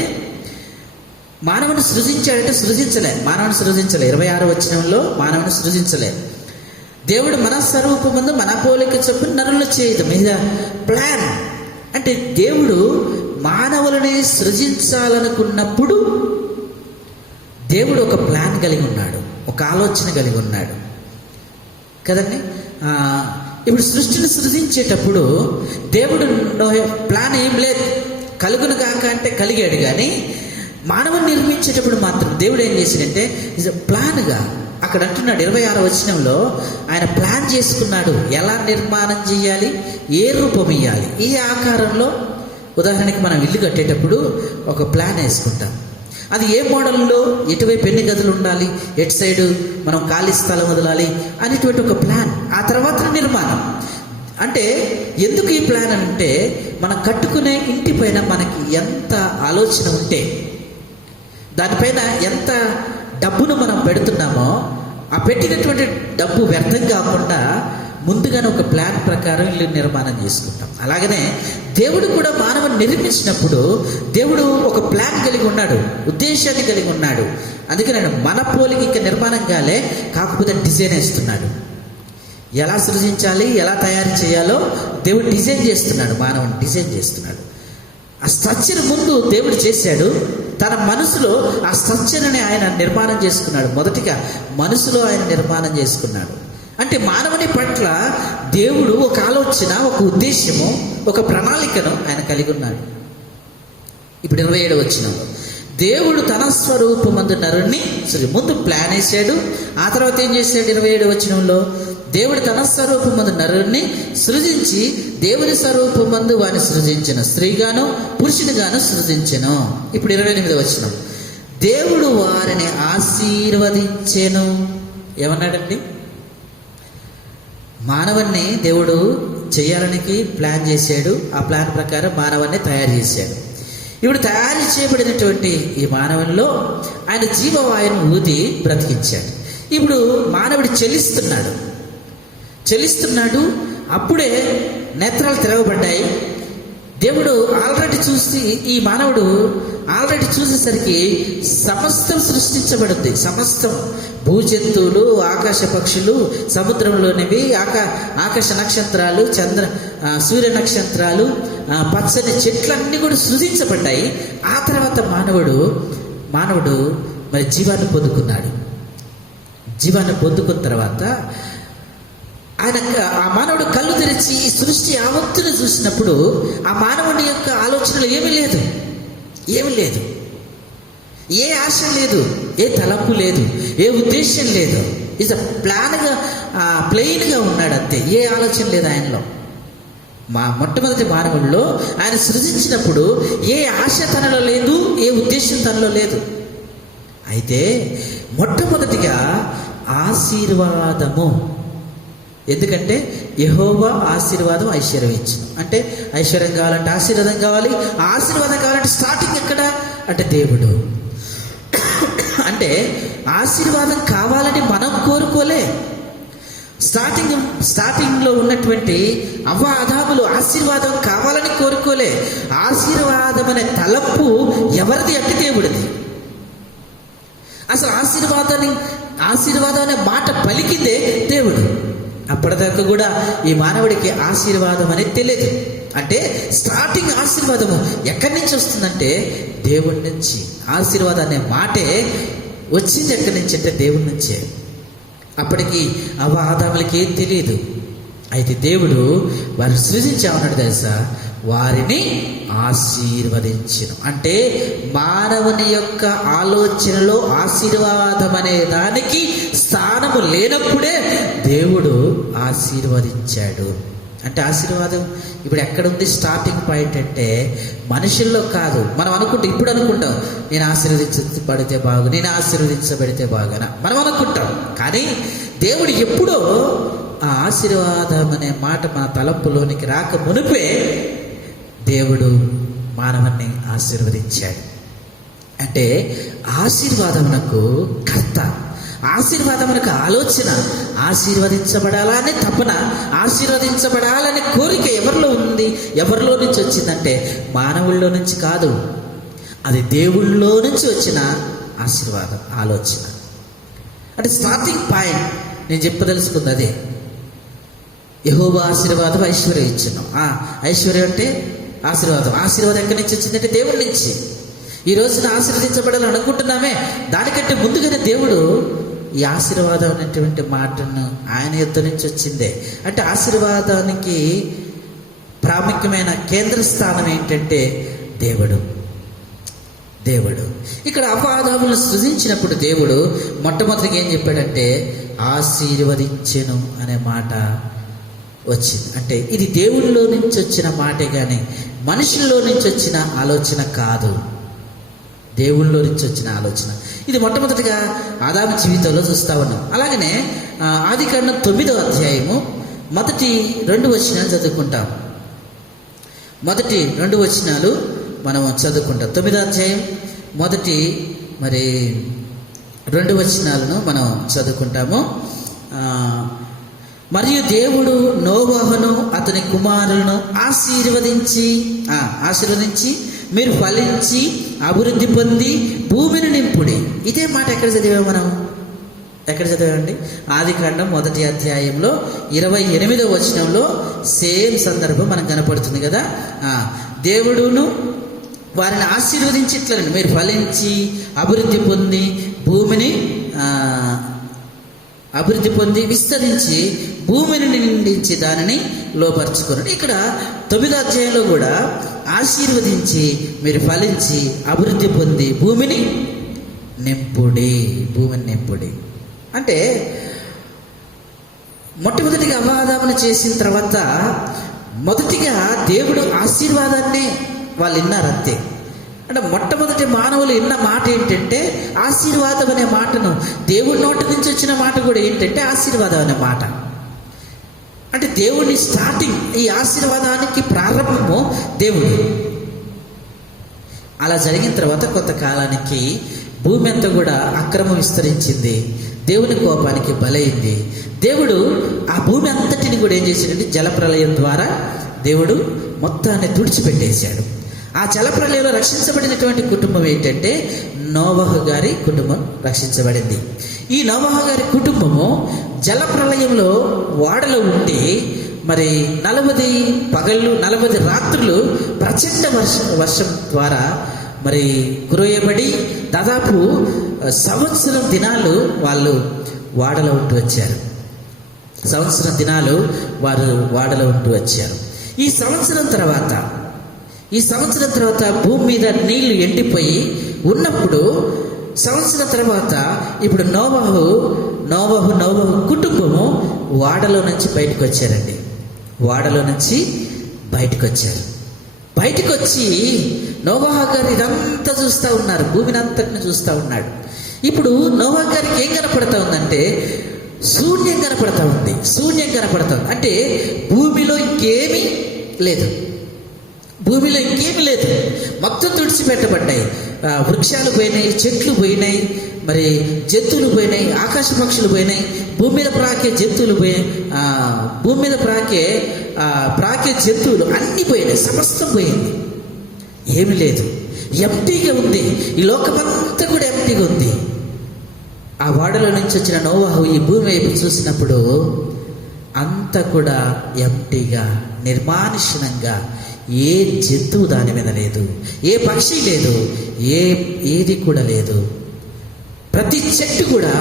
మానవుని సృజించాడంటే సృజించలే. 26వ వచనంలో మానవుని సృజించలే. దేవుడు మన స్వరూపమందు మన పోలిక చొప్పున నరులను చేయదు మీద ప్లాన్. అంటే దేవుడు మానవులని సృజించాలనుకున్నప్పుడు దేవుడు ఒక ప్లాన్ కలిగి ఉన్నాడు, ఒక ఆలోచన కలిగి ఉన్నాడు కదండి. ఇప్పుడు సృష్టిని సృజించేటప్పుడు దేవుడు ప్లాన్ ఏం లేదు, కలుగును కాక అంటే కలిగాడు. కానీ మానవుని నిర్మించేటప్పుడు మాత్రం దేవుడు ఏం చేశాడంటే ఇది ప్లాన్గా అక్కడ అంటున్నాడు 26వ వచనంలో ఆయన ప్లాన్ చేసుకున్నాడు, ఎలా నిర్మాణం చేయాలి, ఏ రూపం ఇవ్వాలి, ఏ ఆకారంలో. ఉదాహరణకి మనం ఇల్లు కట్టేటప్పుడు ఒక ప్లాన్ వేసుకుంటాం, అది ఏ మోడల్లో, ఎటువైపు ఎన్ని గదులు ఉండాలి, ఎటు సైడు మనం ఖాళీ స్థలం వదలాలి అనేటువంటి ఒక ప్లాన్. ఆ తర్వాత నిర్మాణం. అంటే ఎందుకు ఈ ప్లాన్ అంటే మనం కట్టుకునే ఇంటి పైన మనకి ఎంత ఆలోచన ఉంటే, దానిపైన ఎంత డబ్బును మనం పెడుతున్నామో ఆ పెట్టినటువంటి డబ్బు వ్యర్థం కాకుండా ముందుగానే ఒక ప్లాన్ ప్రకారం ఇల్లు నిర్మాణం చేసుకుంటాం. అలాగనే దేవుడు కూడా మానవుని నిర్మించినప్పుడు దేవుడు ఒక ప్లాన్ కలిగి ఉన్నాడు, ఉద్దేశాన్ని కలిగి ఉన్నాడు. అందుకని మన పోలికి ఇంకా నిర్మాణం కాలే, కాకపోతే డిజైన్ వేస్తున్నాడు. ఎలా సృజించాలి, ఎలా తయారు చేయాలో దేవుడు డిజైన్ చేస్తున్నాడు, మానవుని డిజైన్ చేస్తున్నాడు. ఆ స్ట్రక్చర్ ముందు దేవుడు చేశాడు, తన మనసులో ఆ స్ట్రక్చర్ని ఆయన నిర్మాణం చేసుకున్నాడు. మొదటిగా మనసులో ఆయన నిర్మాణం చేసుకున్నాడు. అంటే మానవుని పట్ల దేవుడు ఒక ఆలోచన, ఒక ఉద్దేశము, ఒక ప్రణాళికను ఆయన కలిగి ఉన్నాడు. ఇప్పుడు 27వ వచనంలో దేవుడు తన స్వరూపమందు నరుణ్ణి ముందు ప్లాన్ వేసాడు. ఆ తర్వాత ఏం చేశాడు? 27 వచనంలో దేవుడు తన స్వరూపమందు నరుణ్ణి సృజించి దేవుని స్వరూపమందు వారిని సృజించెను, స్త్రీగాను పురుషునిగాను సృజించెను. ఇప్పుడు 28 వచనం, దేవుడు వారిని ఆశీర్వదించెను. ఏమన్నాడండి? మానవుణ్ణి దేవుడు చేయాలనికి ప్లాన్ చేశాడు. ఆ ప్లాన్ ప్రకారం మానవాన్ని తయారు చేశాడు. ఇప్పుడు తయారు చేయబడినటువంటి ఈ మానవుల్లో ఆయన జీవవాయువును ఊది బ్రతికించాడు. ఇప్పుడు మానవుడు చెల్లిస్తున్నాడు. అప్పుడే నేత్రాలు తెరవబడ్డాయి. దేవుడు ఆల్రెడీ ఈ మానవుడు ఆల్రెడీ చూసేసరికి సమస్తం సృష్టించబడింది. సమస్తం భూజంతువులు, ఆకాశ పక్షులు, సముద్రంలోనివి, ఆకాశ నక్షత్రాలు, సూర్య నక్షత్రాలు, పచ్చని చెట్లన్నీ కూడా సృజించబడ్డాయి. ఆ తర్వాత మానవుడు మరి జీవాన్ని పొందుకున్నాడు. జీవాన్ని పొందుకున్న తర్వాత ఆ మానవుడు కళ్ళు తెరిచి ఈ సృష్టి యావత్తును చూసినప్పుడు ఆ మానవుని యొక్క ఆలోచనలు ఏమీ లేదు, ఏ ఆశ లేదు, ఏ తలంపు లేదు, ఏ ఉద్దేశం లేదు. ఇట్స్ ప్లెయిన్గా ఉన్నాడు అంతే. ఏ ఆలోచన లేదు ఆయనలో. మొట్టమొదటి మానవుల్లో ఆయన సృజించినప్పుడు ఏ ఆశ తనలో లేదు, ఏ ఉద్దేశం తనలో లేదు. అయితే మొట్టమొదటిగా ఆశీర్వాదము. ఎందుకంటే యెహోవా ఆశీర్వాదం ఐశ్వర్యం ఇచ్చును. అంటే ఐశ్వర్యం కావాలంటే ఆశీర్వాదం కావాలి. ఆశీర్వాదం కావాలంటే స్టార్టింగ్ ఎక్కడ అంటే దేవుడు. అంటే ఆశీర్వాదం కావాలని మనం కోరుకోలే. స్టార్టింగ్లో ఉన్నటువంటి అదాములు ఆశీర్వాదం కావాలని కోరుకోలే. ఆశీర్వాదం అనే తలంపు ఎవరిది అంటే దేవుడిది. అసలు ఆశీర్వాదం అనే మాట పలికిందే దేవుడు. అప్పటిదాకా కూడా ఈ మానవుడికి ఆశీర్వాదం అనేది తెలియదు. అంటే స్టార్టింగ్ ఆశీర్వాదము ఎక్కడి నుంచి వస్తుందంటే దేవుడి నుంచి. ఆశీర్వాదం అనే మాటే వచ్చింది ఎక్కడి నుంచి అంటే దేవుడి నుంచే. అప్పటికి ఆదాములకి ఏం తెలియదు. అయితే దేవుడు వారిని సృజించామన్నాడు తెలుసా, వారిని ఆశీర్వదించును. అంటే మానవుని యొక్క ఆలోచనలో ఆశీర్వాదం అనే దానికి స్థానము లేనప్పుడే దేవుడు ఆశీర్వదించాడు. అంటే ఆశీర్వాదం ఇప్పుడు ఎక్కడుంది? స్టార్టింగ్ పాయింట్ అంటే మనుషుల్లో కాదు. మనం ఇప్పుడు అనుకుంటాం నేను ఆశీర్వదించబడితే బాగు, నేను ఆశీర్వదించబడితే బాగునా మనం అనుకుంటాం. కానీ దేవుడు ఎప్పుడో ఆ ఆశీర్వాదం అనే మాట మన తలంపులోనికి రాక మునిపే దేవుడు మానవుని ఆశీర్వదించాడు. అంటే ఆశీర్వాదమునకు కర్త, ఆశీర్వాదమునకు ఆలోచన, ఆశీర్వదించబడాలనే తపన, ఆశీర్వదించబడాలనే కోరిక ఎవరిలో ఉంది? ఎవరిలో నుంచి వచ్చిందంటే మానవుల్లో నుంచి కాదు, అది దేవుళ్ళలో నుంచి వచ్చిన ఆశీర్వాదం, ఆలోచన. అంటే స్టార్టింగ్ పాయింట్ నేను చెప్పదలుచుకుంది అదే. యెహోవా ఆశీర్వాదం ఐశ్వర్యం ఇచ్చును. ఐశ్వర్యం అంటే ఆశీర్వాదం ఎక్కడి నుంచి వచ్చిందంటే దేవుడి నుంచి. ఈ రోజున ఆశీర్వదించబడాలని అనుకుంటున్నామే, దానికంటే ముందుగానే దేవుడు ఈ ఆశీర్వాదం అనేటువంటి మాటను ఆయన యుద్ధ నుంచి వచ్చిందే. అంటే ఆశీర్వాదానికి ప్రాముఖ్యమైన కేంద్ర స్థానం ఏంటంటే దేవుడు. ఇక్కడ ఆదాములను సృజించినప్పుడు దేవుడు మొట్టమొదటిగా ఏం చెప్పాడంటే ఆశీర్వదించెను అనే మాట వచ్చింది. అంటే ఇది దేవుళ్ళలో నుంచి వచ్చిన మాటే కానీ మనుషుల్లో నుంచి వచ్చిన ఆలోచన కాదు, దేవుళ్ళలో నుంచి వచ్చిన ఆలోచన. ఇది మొట్టమొదటిగా ఆదాము జీవితంలో చూస్తా ఉన్నాం. అలాగనే ఆదికాండం 9వ అధ్యాయము మొదటి 2 వచనాలు చదువుకుంటాం. మొదటి 2 వచనాలు మనం చదువుకుంటాం. 9వ అధ్యాయం మొదటి 2 వచనాలను మనం చదువుకుంటాము. మరియు దేవుడు నోవహును అతని కుమారులను ఆశీర్వదించి మీరు ఫలించి అభివృద్ధి పొంది భూమిని నింపుడి. ఇదే మాట ఎక్కడ చదివామండి? ఆదికాండం 1వ అధ్యాయంలో 28వ వచనంలో సేమ్ సందర్భం మనకు కనపడుతుంది కదా. దేవుడును వారిని ఆశీర్వదించి ఇట్లని మీరు ఫలించి అభివృద్ధి పొంది విస్తరించి భూమిని నిండించి దానిని లోపరుచుకున్నాడు. ఇక్కడ 9వ అధ్యాయంలో కూడా ఆశీర్వదించి మీరు ఫలించి అభివృద్ధి పొంది భూమిని నింపుడి అంటే మొట్టమొదటిగా అవాదామును చేసిన తర్వాత మొదటిగా దేవుడు ఆశీర్వాదాన్నే వాళ్ళు విన్నారు అంతే. అంటే మొట్టమొదటి మానవులు విన్న మాట ఏంటంటే ఆశీర్వాదం అనే మాటను, దేవుడి నోటి నుంచి వచ్చిన మాట కూడా ఏంటంటే ఆశీర్వాదం అనే మాట. అంటే దేవుని స్టార్టింగ్, ఈ ఆశీర్వాదానికి ప్రారంభము దేవుడు. అలా జరిగిన తర్వాత కొంతకాలానికి భూమి అంతా కూడా అక్రమం విస్తరించింది, దేవుని కోపానికి బలైంది. దేవుడు ఆ భూమి అంతటిని కూడా ఏం చేశాడంటే జలప్రలయం ద్వారా దేవుడు మొత్తాన్ని తుడిచిపెట్టేశాడు. ఆ జలప్రలయంలో రక్షించబడినటువంటి కుటుంబం ఏంటంటే నోవహు గారి కుటుంబం రక్షించబడింది. ఈ నోవహు గారి కుటుంబము జలప్రలయంలో ఓడలో ఉండి మరి 40 పగళ్ళు 40 రాత్రులు ప్రచండ వర్షం ద్వారా మరి కురయబడి దాదాపు సంవత్సరం దినాలు వాళ్ళు వాడలో ఉంటూ వచ్చారు. సంవత్సరం దినాలు వారు వాడలో ఉంటూ వచ్చారు. ఈ సంవత్సరం తర్వాత భూమి మీద నీళ్లు ఎండిపోయి ఉన్నప్పుడు సంవత్సరం తర్వాత ఇప్పుడు నోవహు కుటుంబము వాడలో నుంచి బయటకు వచ్చారండి. వాడలో నుంచి బయటకు వచ్చారు. బయటకు వచ్చి నోవహు గారు ఇదంతా చూస్తూ ఉన్నారు, భూమిని అంతటిని చూస్తూ ఉన్నాడు. ఇప్పుడు నోవహు గారికి ఏం కనపడతా ఉందంటే శూన్యం కనపడతా ఉంది. అంటే భూమిలో ఇంకేమీ లేదు, మొత్తం తుడిచిపెట్టబడ్డాయి. వృక్షాలు పోయినాయి, చెట్లు పోయినాయి, మరి జంతువులు పోయినాయి, ఆకాశ పక్షులు పోయినాయి, భూమి మీద ప్రాకే జంతువులు పోయినాయి, భూమి మీద ప్రాకే జంతువులు అన్నీ పోయినాయి, సమస్తం పోయింది, ఏమీ లేదు, ఎంటీగా ఉంది. ఈ లోకమంతా కూడా ఎంటీగా ఉంది. ఆ వాడలో నుంచి వచ్చిన నోవహు ఈ భూమి వైపు చూసినప్పుడు అంతా కూడా ఎంటీగా, నిర్మానుష్యంగా, ఏ జంతువు దాని మీద లేదు, ఏ పక్షి లేదు, ఏది కూడా లేదు. ప్రతి చెట్టు కూడా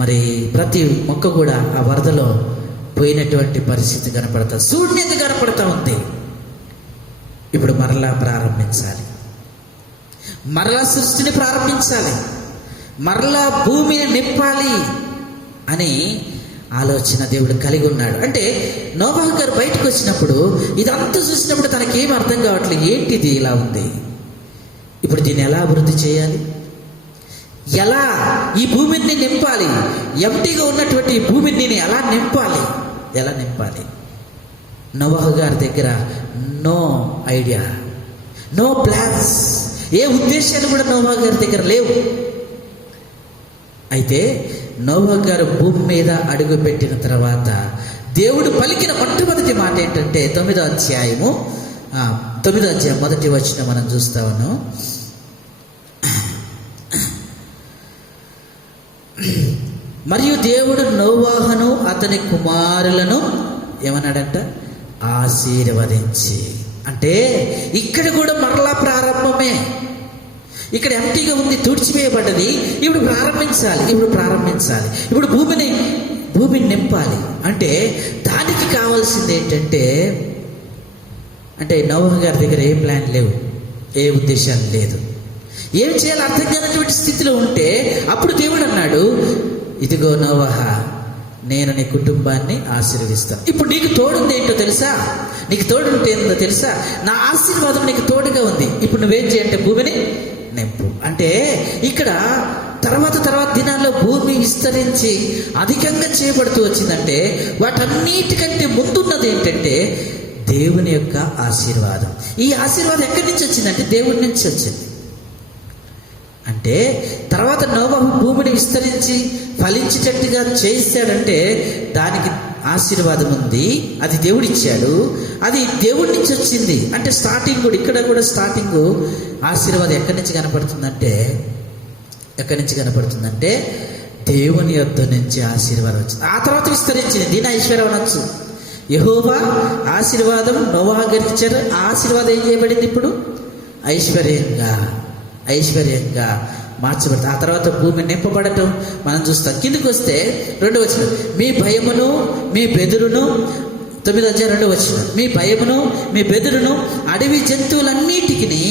మరి ప్రతి మొక్క కూడా ఆ వరదలో పోయినటువంటి పరిస్థితి కనపడతా, శూన్యంగా కనపడతా ఉంది. ఇప్పుడు మరలా ప్రారంభించాలి, మరలా సృష్టిని ప్రారంభించాలి, మరలా భూమిని నింపాలి అని ఆలోచన దేవుడు కలిగి ఉన్నాడు. అంటే నోవహు గారు బయటకు వచ్చినప్పుడు ఇదంతా చూసినప్పుడు తనకేం అర్థం కావట్లేదు, ఏంటిది ఇలా ఉంది, ఇప్పుడు దీన్ని ఎలా అభివృద్ధి చేయాలి, ఎలా ఈ భూమిని నింపాలి, ఎంటీగా ఉన్నటువంటి ఈ భూమిని నేను ఎలా నింపాలి. నోవహు గారి దగ్గర నో ఐడియా, నో ప్లాన్స్, ఏ ఉద్దేశాలు కూడా నోవహు గారి దగ్గర లేవు. అయితే నోవహు గారు భూమి మీద అడుగు పెట్టిన తర్వాత దేవుడు పలికిన మొట్టమొదటి మాట ఏంటంటే 9వ అధ్యాయం మొదటి వచనం మనం చూస్తా ఉన్నాం. మరియు దేవుడు నోవహును అతని కుమారులను ఏమన్నాడంట, ఆశీర్వదించి. అంటే ఇక్కడ కూడా మరలా ప్రారంభమే. ఇక్కడ ఎంటీగా ఉంది, తుడిచివేయబడ్డది, ఇప్పుడు ప్రారంభించాలి, ఇప్పుడు భూమిని నింపాలి. అంటే దానికి కావాల్సింది ఏంటంటే, అంటే నోవహు గారి దగ్గర ఏ ప్లాన్ లేవు, ఏ ఉద్దేశాలు లేదు, ఏం చేయాలో అర్థం కానటువంటి స్థితిలో ఉంటే అప్పుడు దేవుడు అన్నాడు, ఇదిగో నోవహ, నేను నీ కుటుంబాన్ని ఆశీర్వదిస్తాను. ఇప్పుడు నీకు తోడుంది ఏంటో తెలుసా, నీకు తోడుంటే ఏంటో తెలుసా, నా ఆశీర్వాదం నీకు తోడుగా ఉంది. ఇప్పుడు నువ్వేం చేయంటే భూమిని నింపు. అంటే ఇక్కడ తర్వాత దినాల్లో భూమి విస్తరించి అధికంగా చేయబడుతూ వచ్చిందంటే వాటన్నిటికంటే ముందున్నది ఏంటంటే దేవుని యొక్క ఆశీర్వాదం. ఈ ఆశీర్వాదం ఎక్కడి నుంచి వచ్చిందంటే దేవుడి నుంచి వచ్చింది. అంటే తర్వాత నోవహు భూమిని విస్తరించి ఫలించేటట్టుగా చేశాడంటే దానికి ఆశీర్వాదం ఉంది, అది దేవుడు ఇచ్చాడు, అది దేవుడి నుంచి వచ్చింది. అంటే స్టార్టింగ్ కూడా ఇక్కడ కూడా స్టార్టింగ్ ఆశీర్వాదం ఎక్కడి నుంచి కనపడుతుందంటే దేవుని యొద్ద నుంచి ఆశీర్వాదం వచ్చింది. ఆ తర్వాత విస్తరించింది, దీని ఐశ్వర్యం అనొచ్చు. యెహోవా ఆశీర్వాదం నోవహు గారికి ఇచ్చారు. ఆ ఆశీర్వాదం ఏం చేయబడింది, ఇప్పుడు ఐశ్వర్యంగా మార్చబడతాయి. ఆ తర్వాత భూమి నింపబడటం మనం చూస్తాం. కిందికి వస్తే 2వ వచనం, మీ భయమును మీ బెదురును, 9వ అధ్యాయం 2వ వచనం, మీ భయమును మీ బెదురును అడవి జంతువులన్నిటికిని,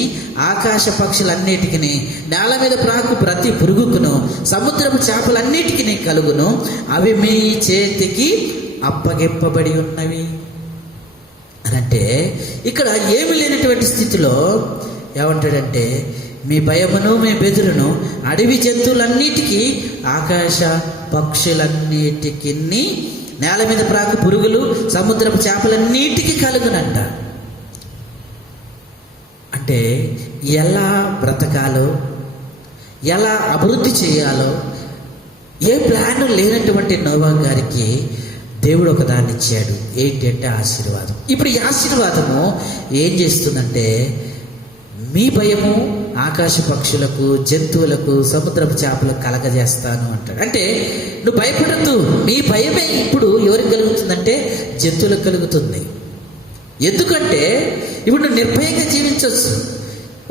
ఆకాశ పక్షులన్నిటికిని, నేల మీద ప్రాకు ప్రతి పురుగుకును, సముద్రపు చేపలన్నిటికిని కలుగును, అవి మీ చేతికి అప్పగింపబడి ఉన్నవి అని. అంటే ఇక్కడ ఏమి లేనటువంటి స్థితిలో ఏమంటాడంటే, మీ భయమును మీ బెదురును అడవి జంతువులన్నిటికీ, ఆకాశ పక్షులన్నిటికి, నేల మీద ప్రాకు పురుగులు, సముద్రపు చేపలన్నిటికీ కలుగునంట. అంటే ఎలా బ్రతకాలో, ఎలా అభివృద్ధి చేయాలో ఏ ప్లాన్ లేనటువంటి నోవా గారికి దేవుడు ఒక దాన్ని ఇచ్చాడు. ఏంటి అంటే ఆశీర్వాదం. ఇప్పుడు ఈ ఆశీర్వాదము ఏం చేస్తుందంటే, మీ భయము ఆకాశ పక్షులకు, జంతువులకు, సముద్రపు చేపలకు కలగజేస్తాను అంటాడు. అంటే నువ్వు భయపడద్దు. మీ భయమే ఇప్పుడు ఎవరికి కలుగుతుందంటే జంతువులకు కలుగుతుంది. ఎందుకంటే ఇప్పుడు నువ్వు నిర్భయంగా జీవించవచ్చు.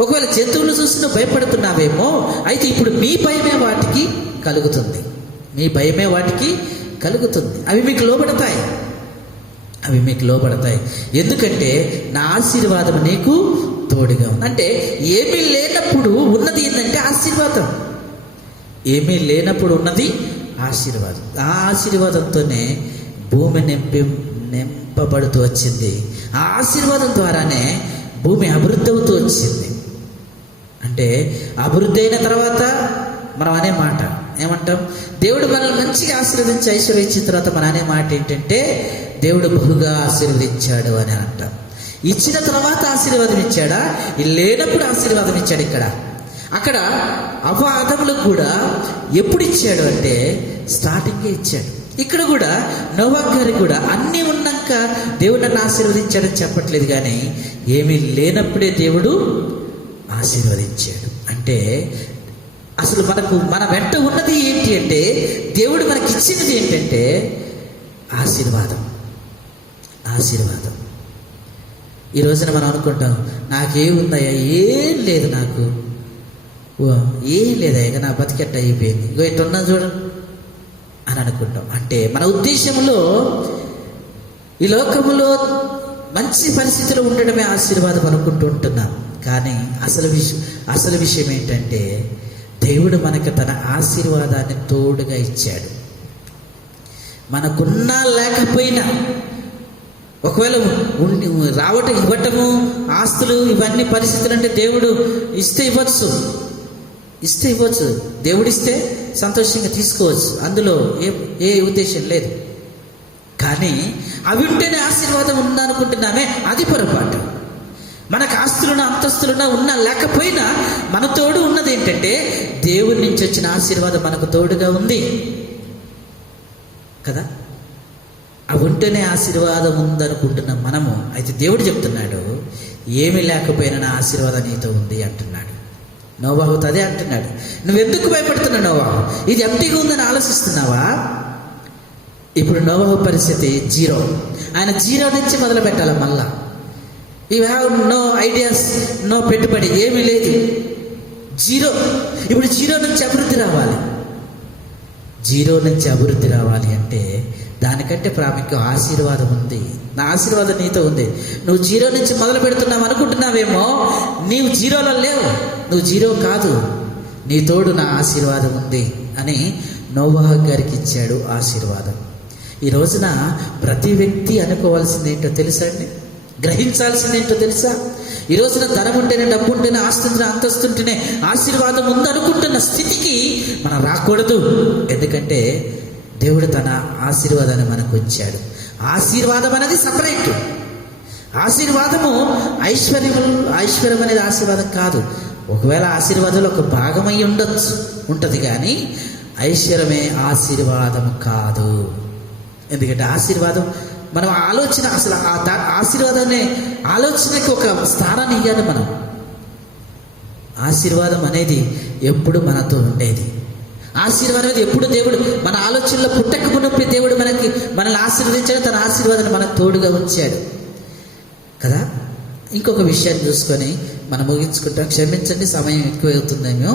ఒకవేళ జంతువులు చూసి నువ్వు భయపడుతున్నావేమో, అయితే ఇప్పుడు మీ భయమే వాటికి కలుగుతుంది. మీ భయమే వాటికి కలుగుతుంది. అవి మీకు లోబడతాయి. అవి మీకు లోబడతాయి. ఎందుకంటే నా ఆశీర్వాదం నీకు తోడుగా ఉంది. అంటే ఏమీ లేనప్పుడు ఉన్నది ఏంటంటే ఆశీర్వాదం. ఏమీ లేనప్పుడు ఉన్నది ఆశీర్వాదం. ఆ ఆశీర్వాదంతోనే భూమి నింపబడుతూ వచ్చింది. ఆ ఆశీర్వాదం ద్వారానే భూమి అభివృద్ధి అవుతూ వచ్చింది. అంటే అభివృద్ధి అయిన తర్వాత మనం అనే మాట ఏమంటాం, దేవుడు మనల్ని మంచిగా ఆశీర్వదించి ఐశ్వర్యించిన తర్వాత మనం అనే మాట ఏంటంటే, దేవుడు బహుగా ఆశీర్వదించాడు అని అంటాం. ఇచ్చిన తర్వాత ఆశీర్వాదం ఇచ్చాడా? లేనప్పుడు ఆశీర్వాదం ఇచ్చాడు. అక్కడ ఆదాములకు కూడా ఎప్పుడు ఇచ్చాడు అంటే స్టార్టింగే ఇచ్చాడు. ఇక్కడ కూడా నోవా గారికి కూడా అన్నీ ఉన్నాక దేవుడు నన్ను ఆశీర్వదించాడని చెప్పట్లేదు, కానీ ఏమీ లేనప్పుడే దేవుడు ఆశీర్వదించాడు. అంటే అసలు మన వెంట ఉన్నది ఏంటి అంటే, దేవుడు మనకి ఇచ్చినది ఏంటంటే ఆశీర్వాదం. ఆశీర్వాదం. ఈ రోజున మనం అనుకుంటాం, నాకేముందయ్యా, ఏం లేదు, నాకు ఏం లేదయ్యా, నా బతికెట్ట అయిపోయింది, ఇగో ఇట్టున్నా చూడండి అని అనుకుంటాం. అంటే మన ఉద్దేశంలో ఈ లోకంలో మంచి పరిస్థితిలో ఉండడమే ఆశీర్వాదం అనుకుంటూ ఉంటున్నాం. కానీ అసలు విషయం ఏంటంటే, దేవుడు మనకు తన ఆశీర్వాదాన్ని తోడుగా ఇచ్చాడు. మనకున్నా లేకపోయినా, ఒకవేళ ఇవ్వటము, ఆస్తులు, ఇవన్నీ పరిస్థితులు అంటే దేవుడు ఇస్తే ఇవ్వచ్చు. దేవుడు ఇస్తే సంతోషంగా తీసుకోవచ్చు. అందులో ఏ ఉద్దేశం లేదు. కానీ అవి ఉంటేనే ఆశీర్వాదం ఉందనుకుంటున్నామే, అది పొరపాటు. మనకు ఆస్తులున్నా అంతస్తులున్నా ఉన్నా లేకపోయినా మన తోడు ఉన్నది ఏంటంటే దేవుడి నుంచి వచ్చిన ఆశీర్వాదం మనకు తోడుగా ఉంది కదా. అవి ఉంటేనే ఆశీర్వాదం ఉందనుకుంటున్నాం మనము. అయితే దేవుడు చెప్తున్నాడు, ఏమీ లేకపోయినా నా ఆశీర్వాదం నీతో ఉంది అంటున్నాడు. నోవాహుతో అదే అంటున్నాడు. నువ్వెందుకు భయపడుతున్నావు నోవాహు? ఇది ఎంటీగా ఉందని ఆలోచిస్తున్నావా? ఇప్పుడు నోవాహు పరిస్థితి 0. ఆయన 0 నుంచి మొదలు పెట్టాలి. మళ్ళా you have no ideas, no పెట్టుబడి, ఏమీ లేదు, 0. ఇప్పుడు 0 నుంచి అభివృద్ధి రావాలి. 0 నుంచి అభివృద్ధి రావాలి అంటే దానికంటే ప్రాముఖ్యం ఆశీర్వాదం ఉంది. నా ఆశీర్వాదం నీతో ఉంది. నువ్వు 0 నుంచి మొదలు పెడుతున్నావు అనుకుంటున్నావేమో, నీవు 0లో లేవు. నువ్వు 0 కాదు, నీ తోడు నా ఆశీర్వాదం ఉంది అని నోవాహు గారికి ఇచ్చాడు ఆశీర్వాదం. ఈ రోజున ప్రతి వ్యక్తి అనుకోవాల్సింది ఏంటో తెలుసా అండి? గ్రహించాల్సింది ఏంటో తెలుసా? ఈ రోజున ధనం ఉంటేనే, డబ్బు ఉంటేనే, ఆస్తుంటేనే, అంతస్తుంటేనే ఆశీర్వాదం ఉందనుకుంటున్న స్థితికి మనం రాకూడదు. ఎందుకంటే దేవుడు తన ఆశీర్వాదాన్ని మనకు ఇచ్చాడు. ఆశీర్వాదం అనేది సపరేట్. ఆశీర్వాదము ఐశ్వర్యం అనేది ఆశీర్వాదం కాదు. ఒకవేళ ఆశీర్వాదంలో ఒక భాగమై ఉంటుంది, కానీ ఐశ్వర్యమే ఆశీర్వాదం కాదు. ఎందుకంటే ఆశీర్వాదం మనం ఆలోచన, అసలు ఆశీర్వాదాన్ని ఆలోచనకి ఒక స్థానాన్ని ఇవ్వాలి మనం. ఆశీర్వాదం అనేది ఎప్పుడు మనతో ఉండేది. ఆశీర్వాదం అనేది ఎప్పుడు దేవుడు మన ఆలోచనలో పుట్టక మునుపే దేవుడు మనల్ని ఆశీర్వదించాడు. తన ఆశీర్వాదాన్ని మనకు తోడుగా ఉంచాడు కదా. ఇంకొక విషయాన్ని చూసుకొని మనం ముగించుకుంటాం. క్షమించండి, సమయం ఎక్కువ అవుతుందేమో.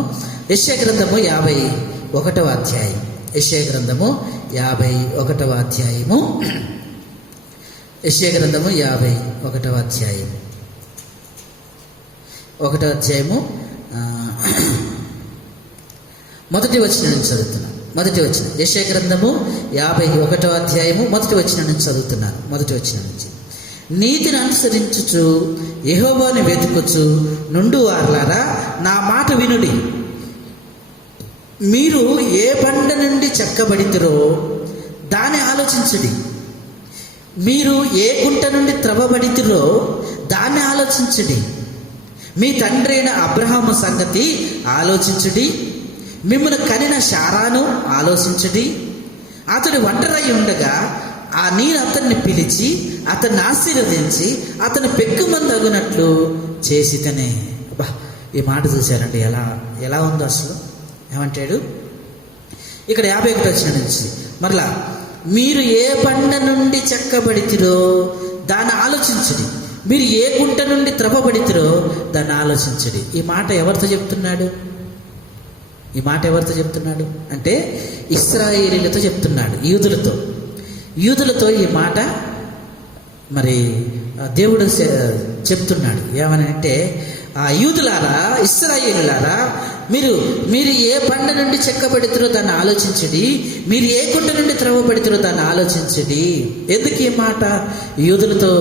యెషయా గ్రంథము 51వ అధ్యాయం. యెషయా గ్రంథము 51వ అధ్యాయము. యెషయా గ్రంథము 51వ అధ్యాయం. 1వ అధ్యాయము మొదటి వచనం నుంచి చదువుతున్నాను. మొదటి వచనం, యెషయా గ్రంథము 51వ అధ్యాయము మొదటి వచనం నుంచి చదువుతున్నాను. మొదటి వచనం నుంచి, నీతిని అనుసరించుచు యెహోవాను వెతుకుచు నుండు వారలారా నా మాట వినుడి. మీరు ఏ బండ నుండి చెక్కబడితిరో దాన్ని ఆలోచించుడి. మీరు ఏ గుంట నుండి త్రవ్వబడితిరో దాన్ని ఆలోచించుడి. మీ తండ్రి అయిన అబ్రహాము సంగతి ఆలోచించుడి. మిమ్మల్ని కనిన శారాను ఆలోచించుడి. అతడు ఒంటరై ఉండగా నేను అతన్ని పిలిచి అతన్ని ఆశీర్వదించి అతను పెక్కుమందగునట్లు చేసితనే. అబ్బా, ఈ మాట చూశారండి, ఎలా ఉందో అసలు. ఏమంటాడు ఇక్కడ 51 వచనం నుంచి, మరలా మీరు ఏ బండ నుండి చెక్కబడితిరో దాన్ని ఆలోచించుడి. మీరు ఏ గుంట నుండి త్రవ్వబడితిరో దాన్ని ఆలోచించుడి. ఈ మాట ఎవరితో చెప్తున్నాడు? ఈ మాట ఎవరితో చెప్తున్నాడు అంటే ఇశ్రాయేలీలతో చెప్తున్నాడు, యూదులతో ఈ మాట మరి దేవుడు చెప్తున్నాడు. ఏమని అంటే, ఆ యూదులారా, ఇశ్రాయేలులారా, మీరు ఏ బండ నుండి చెక్కబడితిరో దాన్ని ఆలోచించడి. మీరు ఏ గుంట నుండి త్రవ్వబడితిరో దాన్ని ఆలోచించడి. ఎందుకు ఈ మాట యూదులతో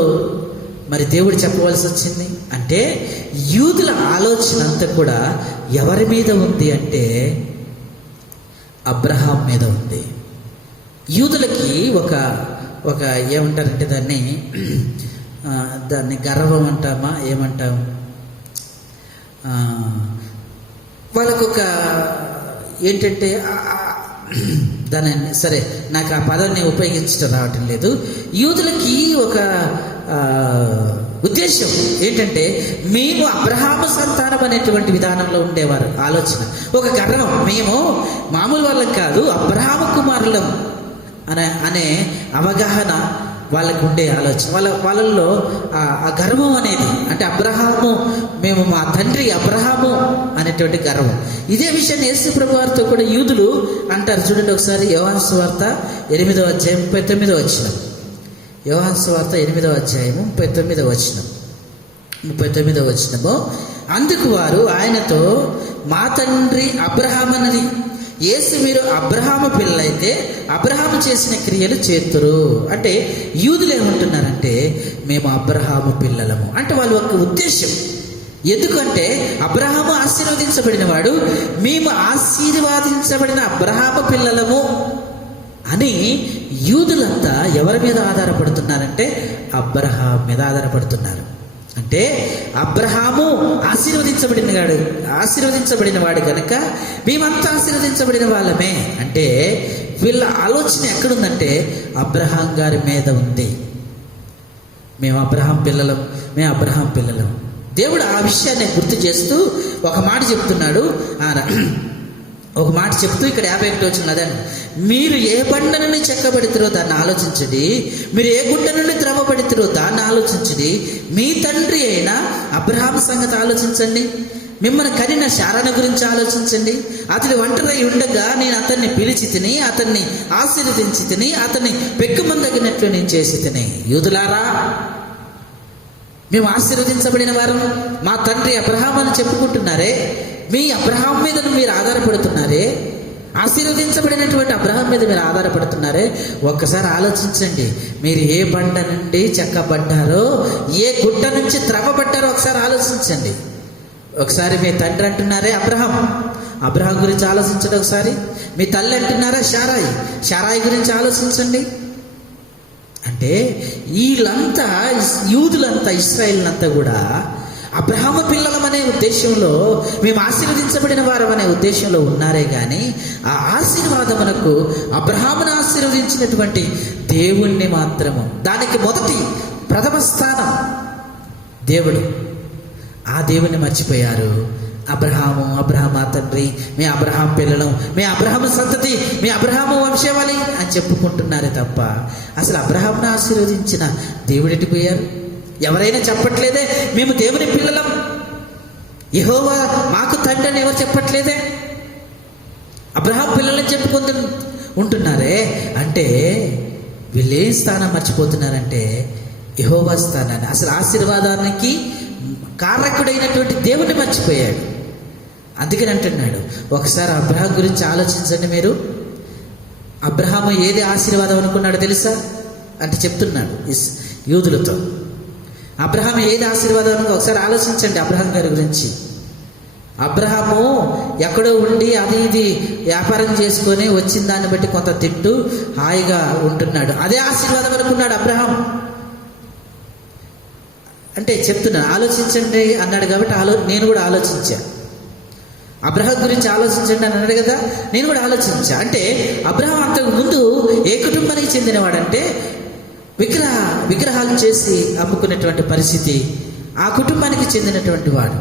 మరి దేవుడు చెప్పవలసి వచ్చింది అంటే, యూదుల ఆలోచన అంతా కూడా ఎవరి మీద ఉంది అంటే అబ్రహాం మీద ఉంది. యూదులకి ఒక ఏమంటారంటే దాన్ని గర్వం అంటామా ఏమంటాం, వాళ్ళకొక ఏంటంటే దాని సరే నాకు ఆ పదాన్ని ఉపయోగించడం రావటం లేదు. యూదులకి ఒక ఉద్దేశం ఏంటంటే, మేము అబ్రహాము సంతానం అనేటువంటి విధానంలో ఉండేవారు. ఆలోచన, ఒక గర్వం, మేము మామూలు వాళ్ళం కాదు, అబ్రహాము కుమారులం అనే అవగాహన వాళ్ళకు ఉండే ఆలోచన. వాళ్ళల్లో ఆ గర్వం అనేది, అంటే అబ్రహాము, మేము మా తండ్రి అబ్రహాము అనేటువంటి గర్వం. ఇదే విషయాన్ని యేసు ప్రభు వారితో కూడా యూదులు అంటారు. చూడండి ఒకసారి, యోహాను సువార్త 8వ అధ్యాయం 39వ వచనం. యోహాను సువార్త 8వ అధ్యాయము 39వ వచనము. అందుకు వారు ఆయనతో, మా తండ్రి అబ్రహామన్నది. యేసు, మీరు అబ్రహాము పిల్లలైతే అబ్రహాము చేసిన క్రియలు చేతురు. అంటే యూదులు ఏమంటున్నారంటే, మేము అబ్రహాము పిల్లలము. అంటే వాళ్ళ ఒక ఉద్దేశం. ఎందుకంటే అబ్రహాము ఆశీర్వదించబడిన వాడు, మేము ఆశీర్వాదించబడిన అబ్రహాము పిల్లలము అని యూదులంతా ఎవరి మీద ఆధారపడుతున్నారంటే అబ్రహాం మీద ఆధారపడుతున్నారు. అంటే అబ్రహాము ఆశీర్వదించబడిన వాడు కనుక మేమంతా ఆశీర్వదించబడిన వాళ్ళమే. అంటే వీళ్ళ ఆలోచన ఎక్కడుందంటే అబ్రహాం గారి మీద ఉంది. మేము అబ్రహాం పిల్లలం. దేవుడు ఆ విషయాన్ని గుర్తు చేస్తూ ఒక మాట చెప్తున్నాడు. ఒక మాట చెప్తూ ఇక్కడ 51 వచనం అదే, మీరు ఏ బండ నుండి చెక్కబడితిరో దాన్ని ఆలోచించండి. మీరు ఏ గుంట నుండి త్రవ్వబడితిరో దాన్ని ఆలోచించండి. మీ తండ్రి అయిన అబ్రహాము సంగతి ఆలోచించండి. మిమ్మల్ని కనిన శారాను గురించి ఆలోచించండి. అతడు ఒంటరై ఉండగా నేను అతన్ని పిలిచి తిని, అతన్ని ఆశీర్వదించి తిని, అతన్ని పెక్కుమందగినట్లు నేను చేసి తిని. యూదులారా, మేము ఆశీర్వదించబడిన వారు, మా తండ్రి అబ్రహాము అని చెప్పుకుంటున్నారే, మీ అబ్రహాం మీద మీరు ఆధారపడుతున్నారే, ఆశీర్వదించబడినటువంటి అబ్రహాం మీద మీరు ఆధారపడుతున్నారే. ఒక్కసారి ఆలోచించండి, మీరు ఏ బండ నుండి చెక్కబడ్డారో, ఏ గుట్ట నుంచి త్రవ్వబడ్డారో ఒకసారి ఆలోచించండి. ఒకసారి మీ తండ్రి అంటున్నారే అబ్రహాం గురించి ఆలోచించండి. ఒకసారి మీ తల్లి అంటున్నారా శారాయి గురించి ఆలోచించండి. అంటే వీళ్ళంతా, యూదులంతా, ఇశ్రాయేలులంతా కూడా అబ్రహాము పిల్లలం అనే ఉద్దేశంలో, మేము ఆశీర్వదించబడిన వారం అనే ఉద్దేశంలో ఉన్నారే కానీ ఆ ఆశీర్వాదమునకు, అబ్రహామును ఆశీర్వదించినటువంటి దేవుణ్ణి మాత్రము, దానికి మొదటి ప్రథమ స్థానం దేవుడు, ఆ దేవుణ్ణి మర్చిపోయారు. అబ్రహాము తండ్రి, మీ అబ్రహాం పిల్లలం, మీ అబ్రహాము సంతతి, మీ అబ్రహాము వంశవాళి అని చెప్పుకుంటున్నారే తప్ప అసలు అబ్రహామును ఆశీర్వదించిన దేవుడు ఎటుపోయారు? ఎవరైనా చెప్పట్లేదే మేము దేవుని పిల్లలం, యెహోవా మాకు తండ్రి అని ఎవరు చెప్పట్లేదే? అబ్రహాం పిల్లలని చెప్పుకుంటూ ఉంటున్నారే. అంటే వీళ్ళు ఏ స్థానం మర్చిపోతున్నారంటే యెహోవా స్థానాన్ని, అసలు ఆశీర్వాదానికి కారకుడైనటువంటి దేవుణ్ణి మర్చిపోయాడు. అందుకని అంటున్నాడు, ఒకసారి అబ్రహాం గురించి ఆలోచించండి మీరు. అబ్రహాము ఏది ఆశీర్వాదం అనుకున్నాడో తెలుసా అంటే చెప్తున్నాడు యూదులతో. అబ్రహాము ఏది ఆశీర్వాదం అనుకో ఒకసారి ఆలోచించండి అబ్రహాం గారి గురించి. అబ్రహాము ఎక్కడో ఉండి అది ఇది వ్యాపారం చేసుకొని వచ్చిన దాన్ని బట్టి కొంత తింటూ హాయిగా ఉంటున్నాడు. అదే ఆశీర్వాదం అనుకున్నాడు అబ్రహాం. అంటే చెప్తున్నాను, ఆలోచించండి అన్నాడు కాబట్టి నేను కూడా ఆలోచించా. అబ్రహాం గురించి ఆలోచించండి అని అన్నాడు కదా, నేను కూడా ఆలోచించా. అంటే అబ్రహాం అంతకు ముందు ఏ కుటుంబానికి చెందినవాడంటే విగ్రహాలు చేసి అమ్ముకునేటువంటి పరిస్థితి, ఆ కుటుంబానికి చెందినటువంటి వాడు.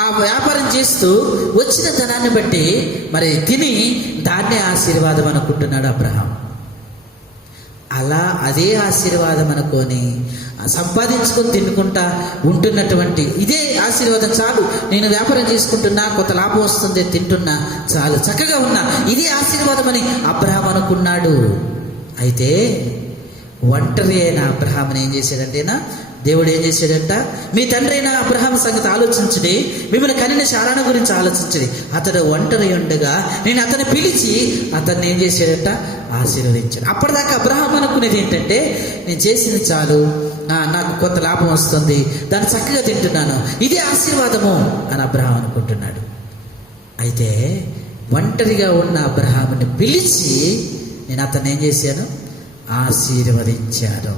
ఆ వ్యాపారం చేస్తూ వచ్చిన ధనాన్ని బట్టి మరి తిని దాన్నే ఆశీర్వాదం అనుకుంటున్నాడు అబ్రహాం. అలా అదే ఆశీర్వాదం అనుకొని సంపాదించుకొని తినుకుంటా ఉంటున్నటువంటి ఇదే ఆశీర్వాదం చాలు, నేను వ్యాపారం చేసుకుంటున్నా, కొంత లాభం వస్తుంది, తింటున్నా, చాలు, చక్కగా ఉన్నా, ఇదే ఆశీర్వాదం అని అబ్రహాం అనుకున్నాడు. అయితే ఒంటరి అయిన అబ్రహాంని ఏం చేశాడంటేనా దేవుడు ఏం చేశాడంట, మీ తండ్రి అయిన అబ్రహాం సంగతి ఆలోచించుడి, మిమ్మల్ని కనిన శారాణ గురించి ఆలోచించుడి. అతడు ఒంటరి ఉండగా నేను అతన్ని పిలిచి అతన్ని ఏం చేశాడంట, ఆశీర్వదించాడు. అప్పటిదాకా అబ్రహాం అనుకునేది ఏంటంటే, నేను చేసింది చాలు, నాకు కొంత లాభం వస్తుంది, దాన్ని చక్కగా తింటున్నాను, ఇదే ఆశీర్వాదము అని అబ్రహాం అనుకుంటున్నాడు. అయితే ఒంటరిగా ఉన్న అబ్రహాముని పిలిచి నేను అతన్ని ఏం చేశాను, ఆశీర్వదించాను.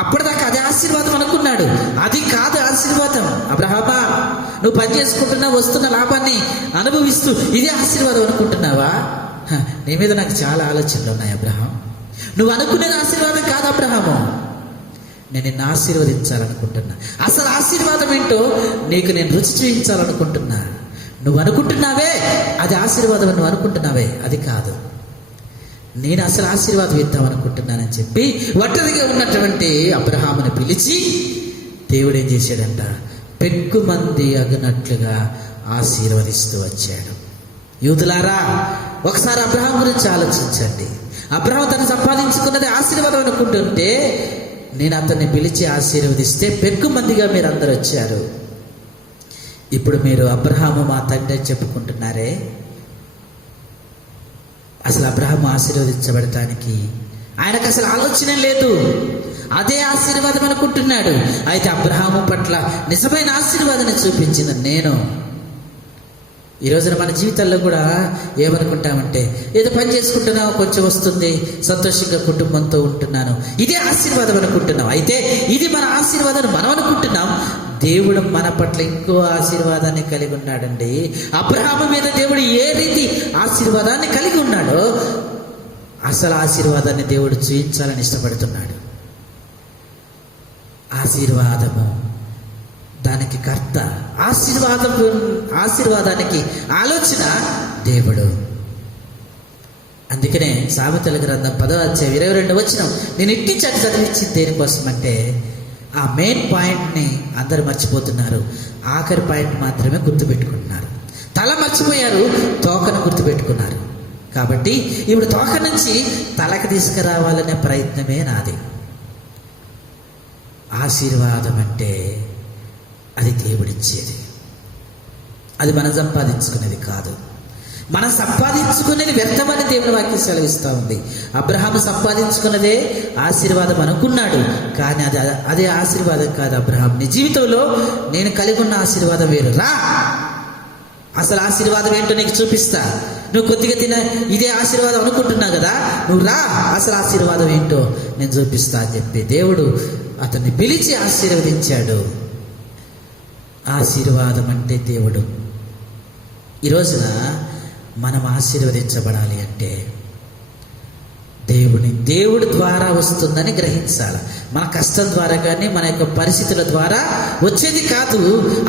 అప్పటిదాకా అదే ఆశీర్వాదం అనుకున్నాడు. అది కాదు ఆశీర్వాదం. అబ్రహామా, నువ్వు పని చేసుకుంటున్నా, వస్తున్న లాభాన్ని అనుభవిస్తూ ఇదే ఆశీర్వాదం అనుకుంటున్నావా? నీ మీద నాకు చాలా ఆలోచనలు ఉన్నాయి అబ్రహాం. నువ్వు అనుకునేది ఆశీర్వాదం కాదు అబ్రహాము, నేను నిన్ను ఆశీర్వదించాలనుకుంటున్నా. అసలు ఆశీర్వాదం ఏంటో నీకు నేను రుచి చూపించాలనుకుంటున్నా. నువ్వు అనుకుంటున్నావే అది ఆశీర్వాదం, నువ్వు అనుకుంటున్నావే అది కాదు, నేను అసలు ఆశీర్వాదం ఇద్దామనుకుంటున్నానని చెప్పి ఒంటరిగా ఉన్నటువంటి అబ్రహాముని పిలిచి దేవుడు ఏం చేశాడంట, పెక్కుమంది అగునట్లుగా ఆశీర్వదిస్తూ వచ్చాడు. యూదులారా, ఒకసారి అబ్రహాం గురించి ఆలోచించండి. అబ్రహాం తను సంపాదించుకున్నది ఆశీర్వాదం అనుకుంటుంటే నేను అతన్ని పిలిచి ఆశీర్వదిస్తే పెక్కుమందిగా మీరు అందరు వచ్చారు. ఇప్పుడు మీరు అబ్రహాము మా తండ్రి చెప్పుకుంటున్నారే, అసలు అబ్రహాము ఆశీర్వదించబడటానికి ఆయనకు అసలు ఆలోచన లేదు, అదే ఆశీర్వాదం అనుకుంటున్నాడు. అయితే అబ్రహాము పట్ల నిజమైన ఆశీర్వాదాన్ని చూపించిన నేను. ఈ రోజున మన జీవితాల్లో కూడా ఏమనుకుంటామంటే, ఏదో పని చేసుకుంటున్నావు, కొంచెం వస్తుంది, సంతోషంగా కుటుంబంతో ఉంటున్నాను, ఇదే ఆశీర్వాదం అనుకుంటున్నాం. అయితే ఇది మన ఆశీర్వాదాన్ని మనం అనుకుంటున్నాం. దేవుడు మన పట్ల ఇంకో ఆశీర్వాదాన్ని కలిగి ఉన్నాడండి. అబ్రహాము మీద దేవుడు ఏ రీతి ఆశీర్వాదాన్ని కలిగి ఉన్నాడో అసలు ఆశీర్వాదాన్ని దేవుడు చూపించాలని ఇష్టపడుతున్నాడు. ఆశీర్వాదము దానికి కర్త, ఆశీర్వాదానికి ఆలోచన దేవుడు. అందుకనే సామెతల గ్రంథం 10వ అధ్యాయం 22వ వచనం నేను ఇట్టించాను చదివించింది దేనికోసం అంటే, ఆ మెయిన్ పాయింట్ని అందరు మర్చిపోతున్నారు, ఆఖరి పాయింట్ మాత్రమే గుర్తుపెట్టుకుంటున్నారు. తల మర్చిపోయారు, తోకను గుర్తుపెట్టుకున్నారు. కాబట్టి ఇప్పుడు తోక నుంచి తలకు తీసుకురావాలనే ప్రయత్నమే నాది. ఆశీర్వాదం అంటే అది దేవుడిచ్చేది, అది మనం సంపాదించుకునేది కాదు. మనం సంపాదించుకునేది వ్యర్థమని దేవుని వాక్యం సెలవిస్తూ ఉంది. అబ్రహాము సంపాదించుకున్నదే ఆశీర్వాదం అనుకున్నాడు, కానీ అదే ఆశీర్వాదం కాదు. అబ్రహాం నీ జీవితంలో నేను కలిగి ఉన్న ఆశీర్వాదం వేరు. రా, అసలు ఆశీర్వాదం ఏంటో నీకు చూపిస్తా. నువ్వు కొద్దిగా ఇదే ఆశీర్వాదం అనుకుంటున్నావు కదా, నువ్వు రా, అసలు ఆశీర్వాదం ఏంటో నేను చూపిస్తా అని చెప్పి దేవుడు అతన్ని పిలిచి ఆశీర్వదించాడు. ఆశీర్వాదం అంటే దేవుడు. ఈ రోజున మనం ఆశీర్వదించబడాలి అంటే దేవుడి ద్వారా వస్తుందని గ్రహించాలి. మన కష్టం ద్వారా కానీ మన యొక్క పరిస్థితుల ద్వారా వచ్చేది కాదు.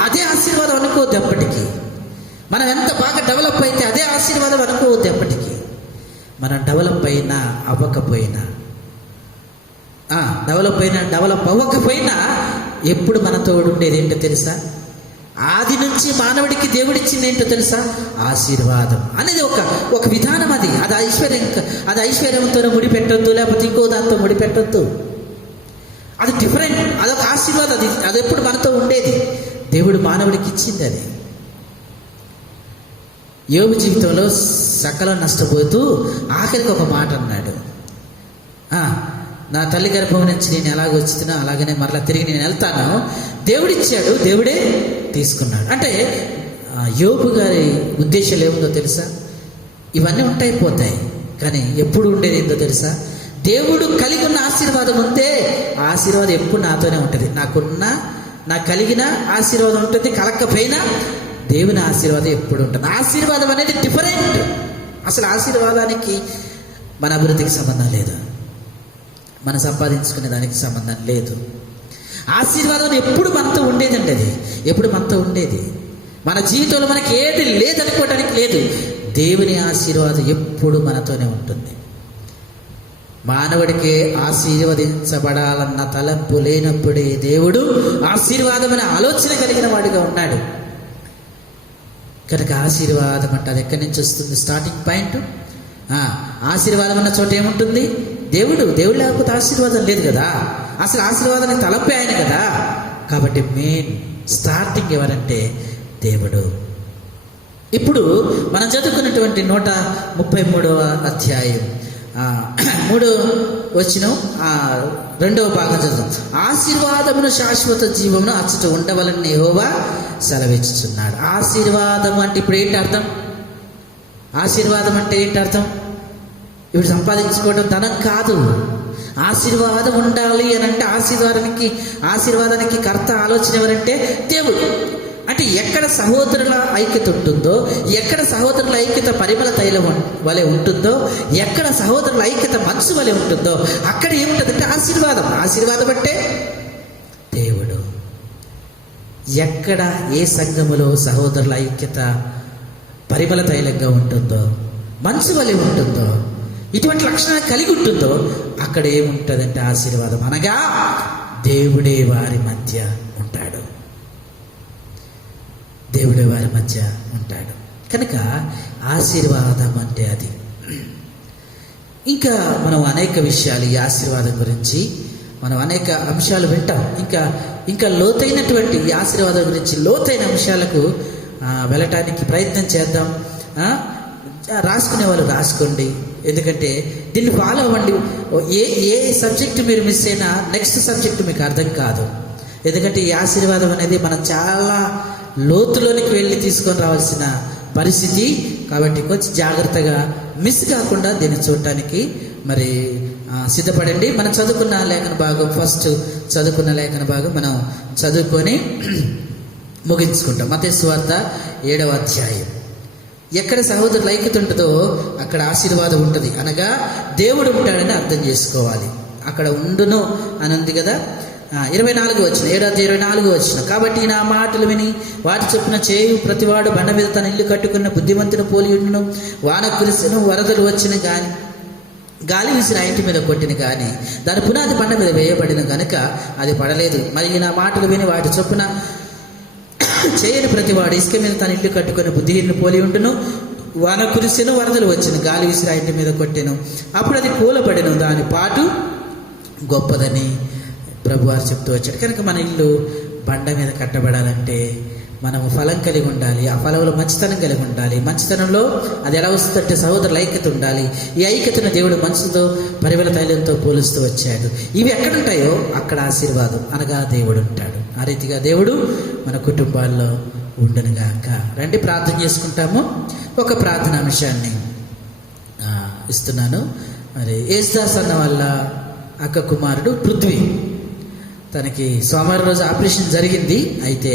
అదే ఆశీర్వాదం అనుకోవద్దు ఎప్పటికీ. మనం ఎంత బాగా డెవలప్ అయితే అదే ఆశీర్వాదం అనుకోవద్దు ఎప్పటికీ. మనం డెవలప్ అయినా అవ్వకపోయినా డెవలప్ అవ్వకపోయినా ఎప్పుడు మనతో ఉండేది ఏంటో తెలుసా? ఆది నుంచి మానవుడికి దేవుడిచ్చింది ఏంటో తెలుసా? ఆశీర్వాదం అనేది ఒక విధానం. అది ఐశ్వర్యంతో ముడిపెట్టొద్దు, లేకపోతే ఇంకో దాంతో ముడిపెట్టొద్దు. అది డిఫరెంట్, అదొక ఆశీర్వాదం. అది ఎప్పుడు మనతో ఉండేది. దేవుడు మానవుడికి ఇచ్చింది అది. యోబు జీవితంలో సకలం నష్టపోతూ ఆఖరికి ఒక మాట అన్నాడు, నా తల్లి గర్భం నుంచి నేను ఎలాగ వచ్చినా అలాగనే మరలా తిరిగి నేను వెళ్తాను. దేవుడిచ్చాడు, దేవుడే తీసుకున్నాడు. అంటే యోబు గారి ఉద్దేశాలు ఏముందో తెలుసా? ఇవన్నీ ఉంటాయి పోతాయి, కానీ ఎప్పుడు ఉండేది ఏందో తెలుసా? దేవుడు కలిగి ఉన్న ఆశీర్వాదం ఉంటే ఆ ఆశీర్వాదం ఎప్పుడు నాతోనే ఉంటుంది. నాకు కలిగిన ఆశీర్వాదం ఉంటుంది, కలక్కపోయినా దేవుని ఆశీర్వాదం ఎప్పుడు ఉంటుంది. ఆశీర్వాదం అనేది డిఫరెంట్. అసలు ఆశీర్వాదానికి మన అభివృద్ధికి సంబంధం లేదు, మనం సంపాదించుకునే దానికి సంబంధం లేదు. ఆశీర్వాదం ఎప్పుడు మనతో ఉండేదండి. అది ఎప్పుడు మనతో ఉండేది. మన జీవితంలో మనకి ఏది లేదనుకోవడానికి లేదు. దేవుని ఆశీర్వాదం ఎప్పుడు మనతోనే ఉంటుంది. మానవుడికి ఆశీర్వదించబడాలన్న తలంపు లేనప్పుడే దేవుడు ఆశీర్వాదమైన ఆలోచన కలిగిన వాడిగా ఉన్నాడు. కనుక ఆశీర్వాదం అంటే అది ఎక్కడి నుంచి వస్తుంది? Starting point. ఆశీర్వాదం ఉన్న చోట ఏముంటుంది? దేవుడు లేకపోతే ఆశీర్వాదం లేదు కదా. అసలు ఆశీర్వాదానికి తలపే ఆయన కదా. కాబట్టి మెయిన్ స్టార్టింగ్ ఎవరంటే దేవుడు. ఇప్పుడు మనం చదువుకున్నటువంటి 133వ అధ్యాయం 3వ వచనం 2వ భాగం చదువు. ఆశీర్వాదమును శాశ్వత జీవమును అచ్చట ఉండవలని యెహోవా సెలవిచ్చుచున్నాడు. ఆశీర్వాదం అంటే ఇప్పుడు ఏంటి అర్థం? ఆశీర్వాదం అంటే ఏంటి అర్థం? ఇప్పుడు సంపాదించుకోవడం ధనం కాదు. ఆశీర్వాదం ఉండాలి అని అంటే ఆశీర్వాదానికి కర్త ఆలోచన ఎవరంటే దేవుడు. అంటే ఎక్కడ సహోదరుల ఐక్యత ఉంటుందో, ఎక్కడ సహోదరుల ఐక్యత పరిమళ తైలం వలె ఉంటుందో, ఎక్కడ సహోదరుల ఐక్యత మనసు వలె ఉంటుందో అక్కడ ఏముంటుందంటే ఆశీర్వాదం. ఆశీర్వాదం అంటే దేవుడు. ఎక్కడ ఏ సంఘములో సహోదరుల ఐక్యత పరిమళ తైలంగా ఉంటుందో, మనసు వలె ఉంటుందో, ఇటువంటి లక్షణాలు కలిగి ఉంటుందో అక్కడ ఏముంటుందంటే ఆశీర్వాదం. అనగా దేవుడే వారి మధ్య ఉంటాడు. దేవుడే వారి మధ్య ఉంటాడు. కనుక ఆశీర్వాదం అంటే అది. ఇంకా మనం అనేక విషయాలు ఈ ఆశీర్వాదం గురించి మనం అనేక అంశాలు వింటాం. ఇంకా లోతైనటువంటి ఈ ఆశీర్వాదం గురించి లోతైన అంశాలకు వెళ్ళటానికి ప్రయత్నం చేద్దాం. రాసుకునే వాళ్ళు రాసుకోండి, ఎందుకంటే దీన్ని ఫాలో అవ్వండి. ఏ సబ్జెక్టు మీరు మిస్ అయినా నెక్స్ట్ సబ్జెక్టు మీకు అర్థం కాదు. ఎందుకంటే ఈ ఆశీర్వాదం అనేది మనం చాలా లోతులోనికి వెళ్ళి తీసుకొని రావాల్సిన పరిస్థితి. కాబట్టి కొంచెం జాగ్రత్తగా మిస్ కాకుండా దీన్ని చూడటానికి మరి సిద్ధపడండి. మనం చదువుకున్న లేఖన భాగం, ఫస్ట్ చదువుకున్న లేఖన భాగం మనం చదువుకొని ముగించుకుంటాం. మత్తయి సువార్త 7వ అధ్యాయం. ఎక్కడ సహోదరుల ఐక్యత ఉంటుందో అక్కడ ఆశీర్వాదం ఉంటుంది. అనగా దేవుడు ఉంటాడని అర్థం చేసుకోవాలి. అక్కడ ఉండును అని ఉంది కదా. 24 వచ్చిన 7:24 వచ్చిన. కాబట్టి నా మాటలు విని వాటి చొప్పున చేయు ప్రతివాడు బండ మీద తన ఇల్లు కట్టుకున్న బుద్ధిమంతుని పోలి ఉండును. వాన కురిసెను, వరదలు వచ్చిన గాని, గాలి విసిరి ఆ ఇంటి మీద కొట్టిన కానీ దాని పునాది బండ మీద వేయబడిన కనుక అది పడలేదు. మరి నా మాటలు విని వాటి చొప్పున చేయని ప్రతివాడు ఇసుక మీద తన ఇల్లు కట్టుకుని బుద్ధిహీనుని పోలి ఉండును. వాన కురిసెను, వరదలు వచ్చిన, గాలి విసిరి ఆ ఇంటి మీద కొట్టెను, అప్పుడు అది కూలబడెను, దాని పాటు గొప్పదని ప్రభువారు చెప్తూ వచ్చాడు. కనుక మన ఇల్లు బండ మీద కట్టబడాలంటే మనము ఫలం కలిగి ఉండాలి. ఆ ఫలంలో మంచితనం కలిగి ఉండాలి. మంచితనంలో అది ఎలా వస్తుందంటే సహోదరుల ఐక్యత ఉండాలి. ఈ ఐక్యతను దేవుడు మనసుతో పరిమళ తైలంతో పోలుస్తూ వచ్చాడు. ఇవి ఎక్కడుంటాయో అక్కడ ఆశీర్వాదం అనగా దేవుడు ఉంటాడు. ఆ రీతిగా దేవుడు మన కుటుంబాల్లో ఉండునుగాక. రండి ప్రార్థన చేసుకుంటాము. ఒక ప్రార్థన అంశాన్ని ఇస్తున్నాను. మరి యేసుదాస్ అన్న వాళ్ళ అక్క కుమారుడు పృథ్వీ, తనకి సోమవారం రోజు ఆపరేషన్ జరిగింది. అయితే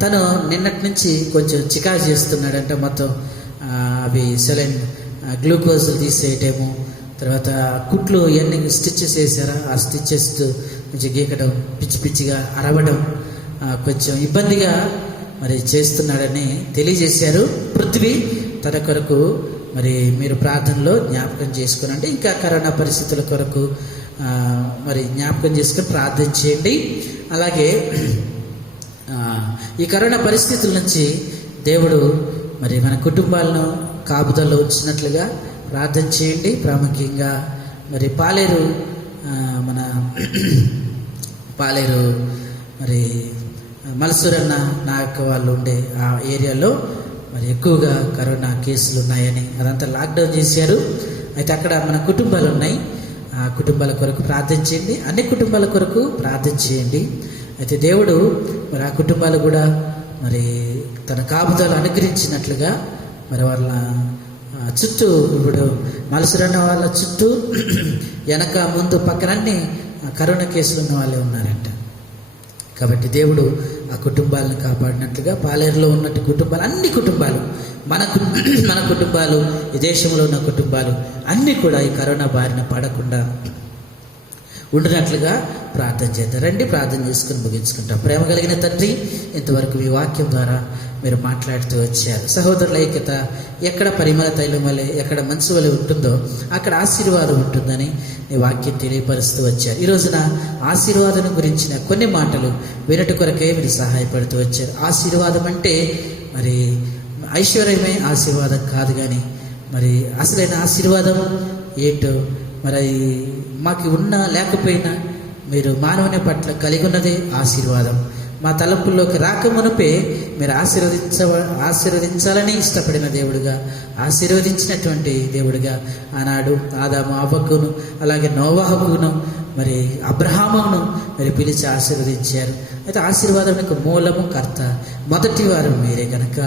తను నిన్నటి నుంచి కొంచెం చికాకు చేస్తున్నాడంట. మొత్తం అవి సెలైన్ గ్లూకోజులు తీసేయటము, తర్వాత కుట్లు ఇవన్నీ స్టిచ్చెస్ వేసారా, ఆ స్టిచ్చెస్ కొంచెం గీకడం, పిచ్చి పిచ్చిగా అరవడం, కొంచెం ఇబ్బందిగా మరి చేస్తున్నాడని తెలియజేశారు. పృథ్వీ తన కొరకు మరి మీరు ప్రార్థనలో జ్ఞాపకం చేసుకునండి. ఇంకా కరోనా పరిస్థితుల కొరకు మరి జ్ఞాపకం చేసుకొని ప్రార్థన చేయండి. అలాగే ఈ కరోనా పరిస్థితుల నుంచి దేవుడు మరి మన కుటుంబాలను కాపుదల్లో ఉంచినట్లుగా ప్రార్థన చేయండి. ప్రాముఖ్యంగా మరి పాలేరు మరి మలసూరన్న నాయక వాళ్ళు ఉండే ఆ ఏరియాలో మరి ఎక్కువగా కరోనా కేసులు ఉన్నాయని అదంతా లాక్డౌన్ చేశారు. అయితే అక్కడ మన కుటుంబాలు ఉన్నాయి. ఆ కుటుంబాల కొరకు ప్రార్థన చేయండి. అన్ని కుటుంబాల కొరకు ప్రార్థన చేయండి. అయితే దేవుడు మరి ఆ కుటుంబాలు కూడా మరి తన కాపుదలు అనుగ్రహించినట్లుగా మరి వాళ్ళ చుట్టూ ఇప్పుడు మలసూరన్న వాళ్ళ చుట్టూ వెనక ముందు పక్కనన్నీ కరోనా కేసులు ఉన్న వాళ్ళే ఉన్నారంట. కాబట్టి దేవుడు ఆ కుటుంబాలను కాపాడినట్లుగా పాలేరులో ఉన్నట్టు కుటుంబాలు, అన్ని కుటుంబాలు, మన కుటుంబాలు, ఈ దేశంలో ఉన్న కుటుంబాలు అన్నీ కూడా ఈ కరోనా బారిన పడకుండా ఉండినట్లుగా ప్రార్థన చేద్దాం. రండి, ప్రార్థన చేసుకుని ముగించుకుంటాం. ప్రేమ కలిగిన తండ్రి, ఇంతవరకు మీ వాక్యం ద్వారా మీరు మాట్లాడుతూ వచ్చారు. సహోదరుల ఐక్యత ఎక్కడ పరిమళ తైలం వలె, ఎక్కడ మంచు వలె ఉంటుందో అక్కడ ఆశీర్వాదం ఉంటుందని నీ వాక్యం తెలియపరుస్తూ వచ్చారు. ఈ రోజున ఆశీర్వాదం గురించిన కొన్ని మాటలు వినట కొరకే మీరు సహాయపడుతూ వచ్చారు. ఆశీర్వాదం అంటే మరి ఐశ్వర్యమే ఆశీర్వాదం కాదు, కానీ మరి అసలైన ఆశీర్వాదం ఏంటో మరి మాకు ఉన్నా లేకపోయినా మీరు మానవుని పట్ల కలిగి ఉన్నదే ఆశీర్వాదం. మా తలంపుల్లోకి రాకమునుపే మీరు ఆశీర్వదించాలని ఇష్టపడిన దేవుడుగా, ఆశీర్వదించినటువంటి దేవుడుగా ఆనాడు ఆదాము అవ్వకును అలాగే నోవాహును మరి అబ్రహామును మరి పిలిచి ఆశీర్వదించారు. అయితే ఆశీర్వాదానికి మూలము, కర్త, మొదటి వారు మీరే కనుక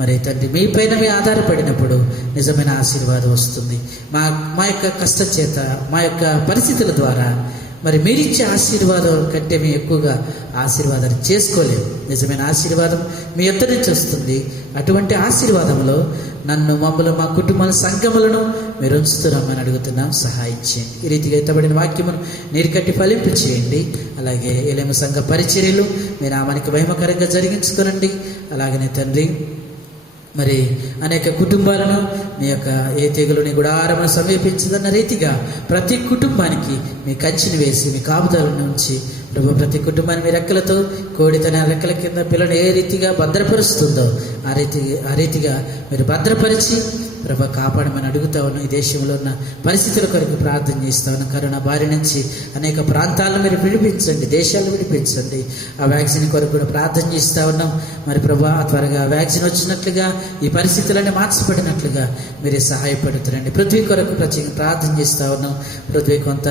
మరి తండ్రి మీపైన మీ ఆధారపడినప్పుడు నిజమైన ఆశీర్వాదం వస్తుంది. మా యొక్క కష్టం చేత, మా యొక్క పరిస్థితుల ద్వారా మరి మీరిచ్చే ఆశీర్వాదం కంటే మేము ఎక్కువగా ఆశీర్వాదాన్ని చేసుకోలేము. నిజమైన ఆశీర్వాదం మీ యొద్ద నుంచి వస్తుంది. అటువంటి ఆశీర్వాదంలో నన్ను, మమ్మల్ని, మా కుటుంబాల సంఘములను మీరు ఉంచుతున్నామని అడుగుతున్నాం. సహాయం చేయండి. ఈ రీతిగా ఎత్తబడిన వాక్యమును నీరు కట్టి ఫలింపు చేయండి. అలాగే ఏలేమ సంఘ పరిచర్యలు మీ నామానికి మహిమకరంగా జరిగించుకోనండి. అలాగనే తండ్రి మరి అనేక కుటుంబాలను మీ యొక్క ఏ తెగులుని గుడారమును సమీపించదన్న రీతిగా ప్రతి కుటుంబానికి మీ కంచిని వేసి మీ కాపుదలను ఉంచి ప్రభు ప్రతి కుటుంబాన్ని మీ రెక్కలతో, కోడి తన రెక్కల కింద పిల్లను ఏ రీతిగా భద్రపరుస్తుందో ఆ రీతిగా మీరు భద్రపరిచి ప్రభు కాపాడమని అడుగుతా ఉన్నాం. ఈ దేశంలో ఉన్న పరిస్థితుల కొరకు ప్రార్థన చేస్తా ఉన్నాం. కరోనా బారి నుంచి అనేక ప్రాంతాలను మీరు విడిపించండి, దేశాలను విడిపించండి. ఆ వ్యాక్సిన్ కొరకు కూడా ప్రార్థన చేస్తూ ఉన్నాం. మరి ప్రభు త్వరగా వ్యాక్సిన్ వచ్చినట్లుగా, ఈ పరిస్థితులన్నీ మార్చబడినట్లుగా మీరే సహాయపడుతురండి. పృథ్వీ కొరకు ప్రత్యేకంగా ప్రార్థన చేస్తూ ఉన్నాం. పృథ్వీ కొంత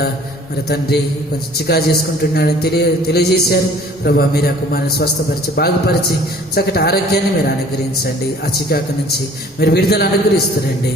మరి తండ్రి కొంచెం చికా చేసుకుంటున్నాడని తెలియజేశారు. ప్రభు మీరు ఆ కుమారుని స్వస్థపరిచి, బాగుపరిచి చక్కటి ఆరోగ్యాన్ని మీరు అనుగ్రహించండి. ఆ చికాకు నుంచి మీరు విడుదల అనుగ్రహిస్తారండి.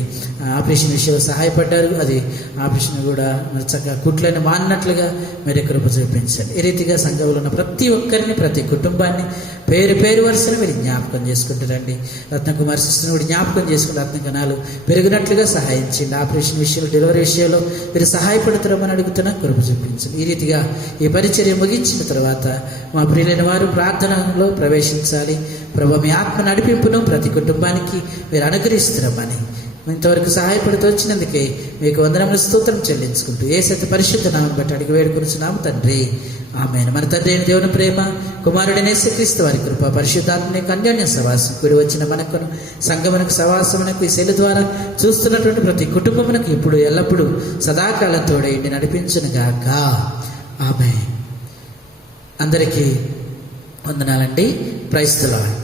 ఆపరేషన్ విషయంలో సహాయపడ్డారు. అది ఆపరేషన్ కూడా మరి చక్కగా కుట్లని మానినట్లుగా మీరు కృప చూపించండి. ఈ రీతిగా సంఘంలో ఉన్న ప్రతి ఒక్కరిని, ప్రతి కుటుంబాన్ని పేరు పేరు వరుసను మీరు జ్ఞాపకం చేసుకుంటారండి. రత్నకుమార్ సిస్టర్ని కూడా జ్ఞాపకం చేసుకుని రత్న కణాలు పెరిగినట్లుగా సహాయం చేయండి. ఆపరేషన్ విషయంలో, డెలివరీ విషయంలో మీరు సహాయపడుతారని అడుగుతున్నా కృప చూపించండి. ఈ రీతిగా ఈ పరిచర్య ముగించిన తర్వాత మా ప్రియులైన వారు ప్రార్థనలో ప్రవేశించాలి. ప్రభు మీ ఆత్మ నడిపింపును ప్రతి కుటుంబానికి మీరు అనుగ్రహిస్తున్నామని ఇంతవరకు సహాయపడుతూ వచ్చినందుకే మీకు వందనములు స్తోత్రం చెల్లించుకుంటూ యేసు పరిశుద్ధ నామమును బట్టి అడిగి వేడుకొనుచున్నాము తండ్రి, ఆమేన్. మన తండ్రి అయిన దేవుని ప్రేమ, కుమారుడైన యేసుక్రీస్తు వారి కృప, పరిశుద్ధాత్మ అన్యోన్య సహవాసం కూడి వచ్చిన మనకు సంఘమునకు సహవాసమునకు ఈ శైలి ద్వారా చూస్తున్నటువంటి ప్రతి కుటుంబమునకు ఇప్పుడు ఎల్లప్పుడూ సదాకాలం తోడైండి నడిపించునుగాక. ఆమేన్. అందరికీ వందనాలండి. Praise the lord.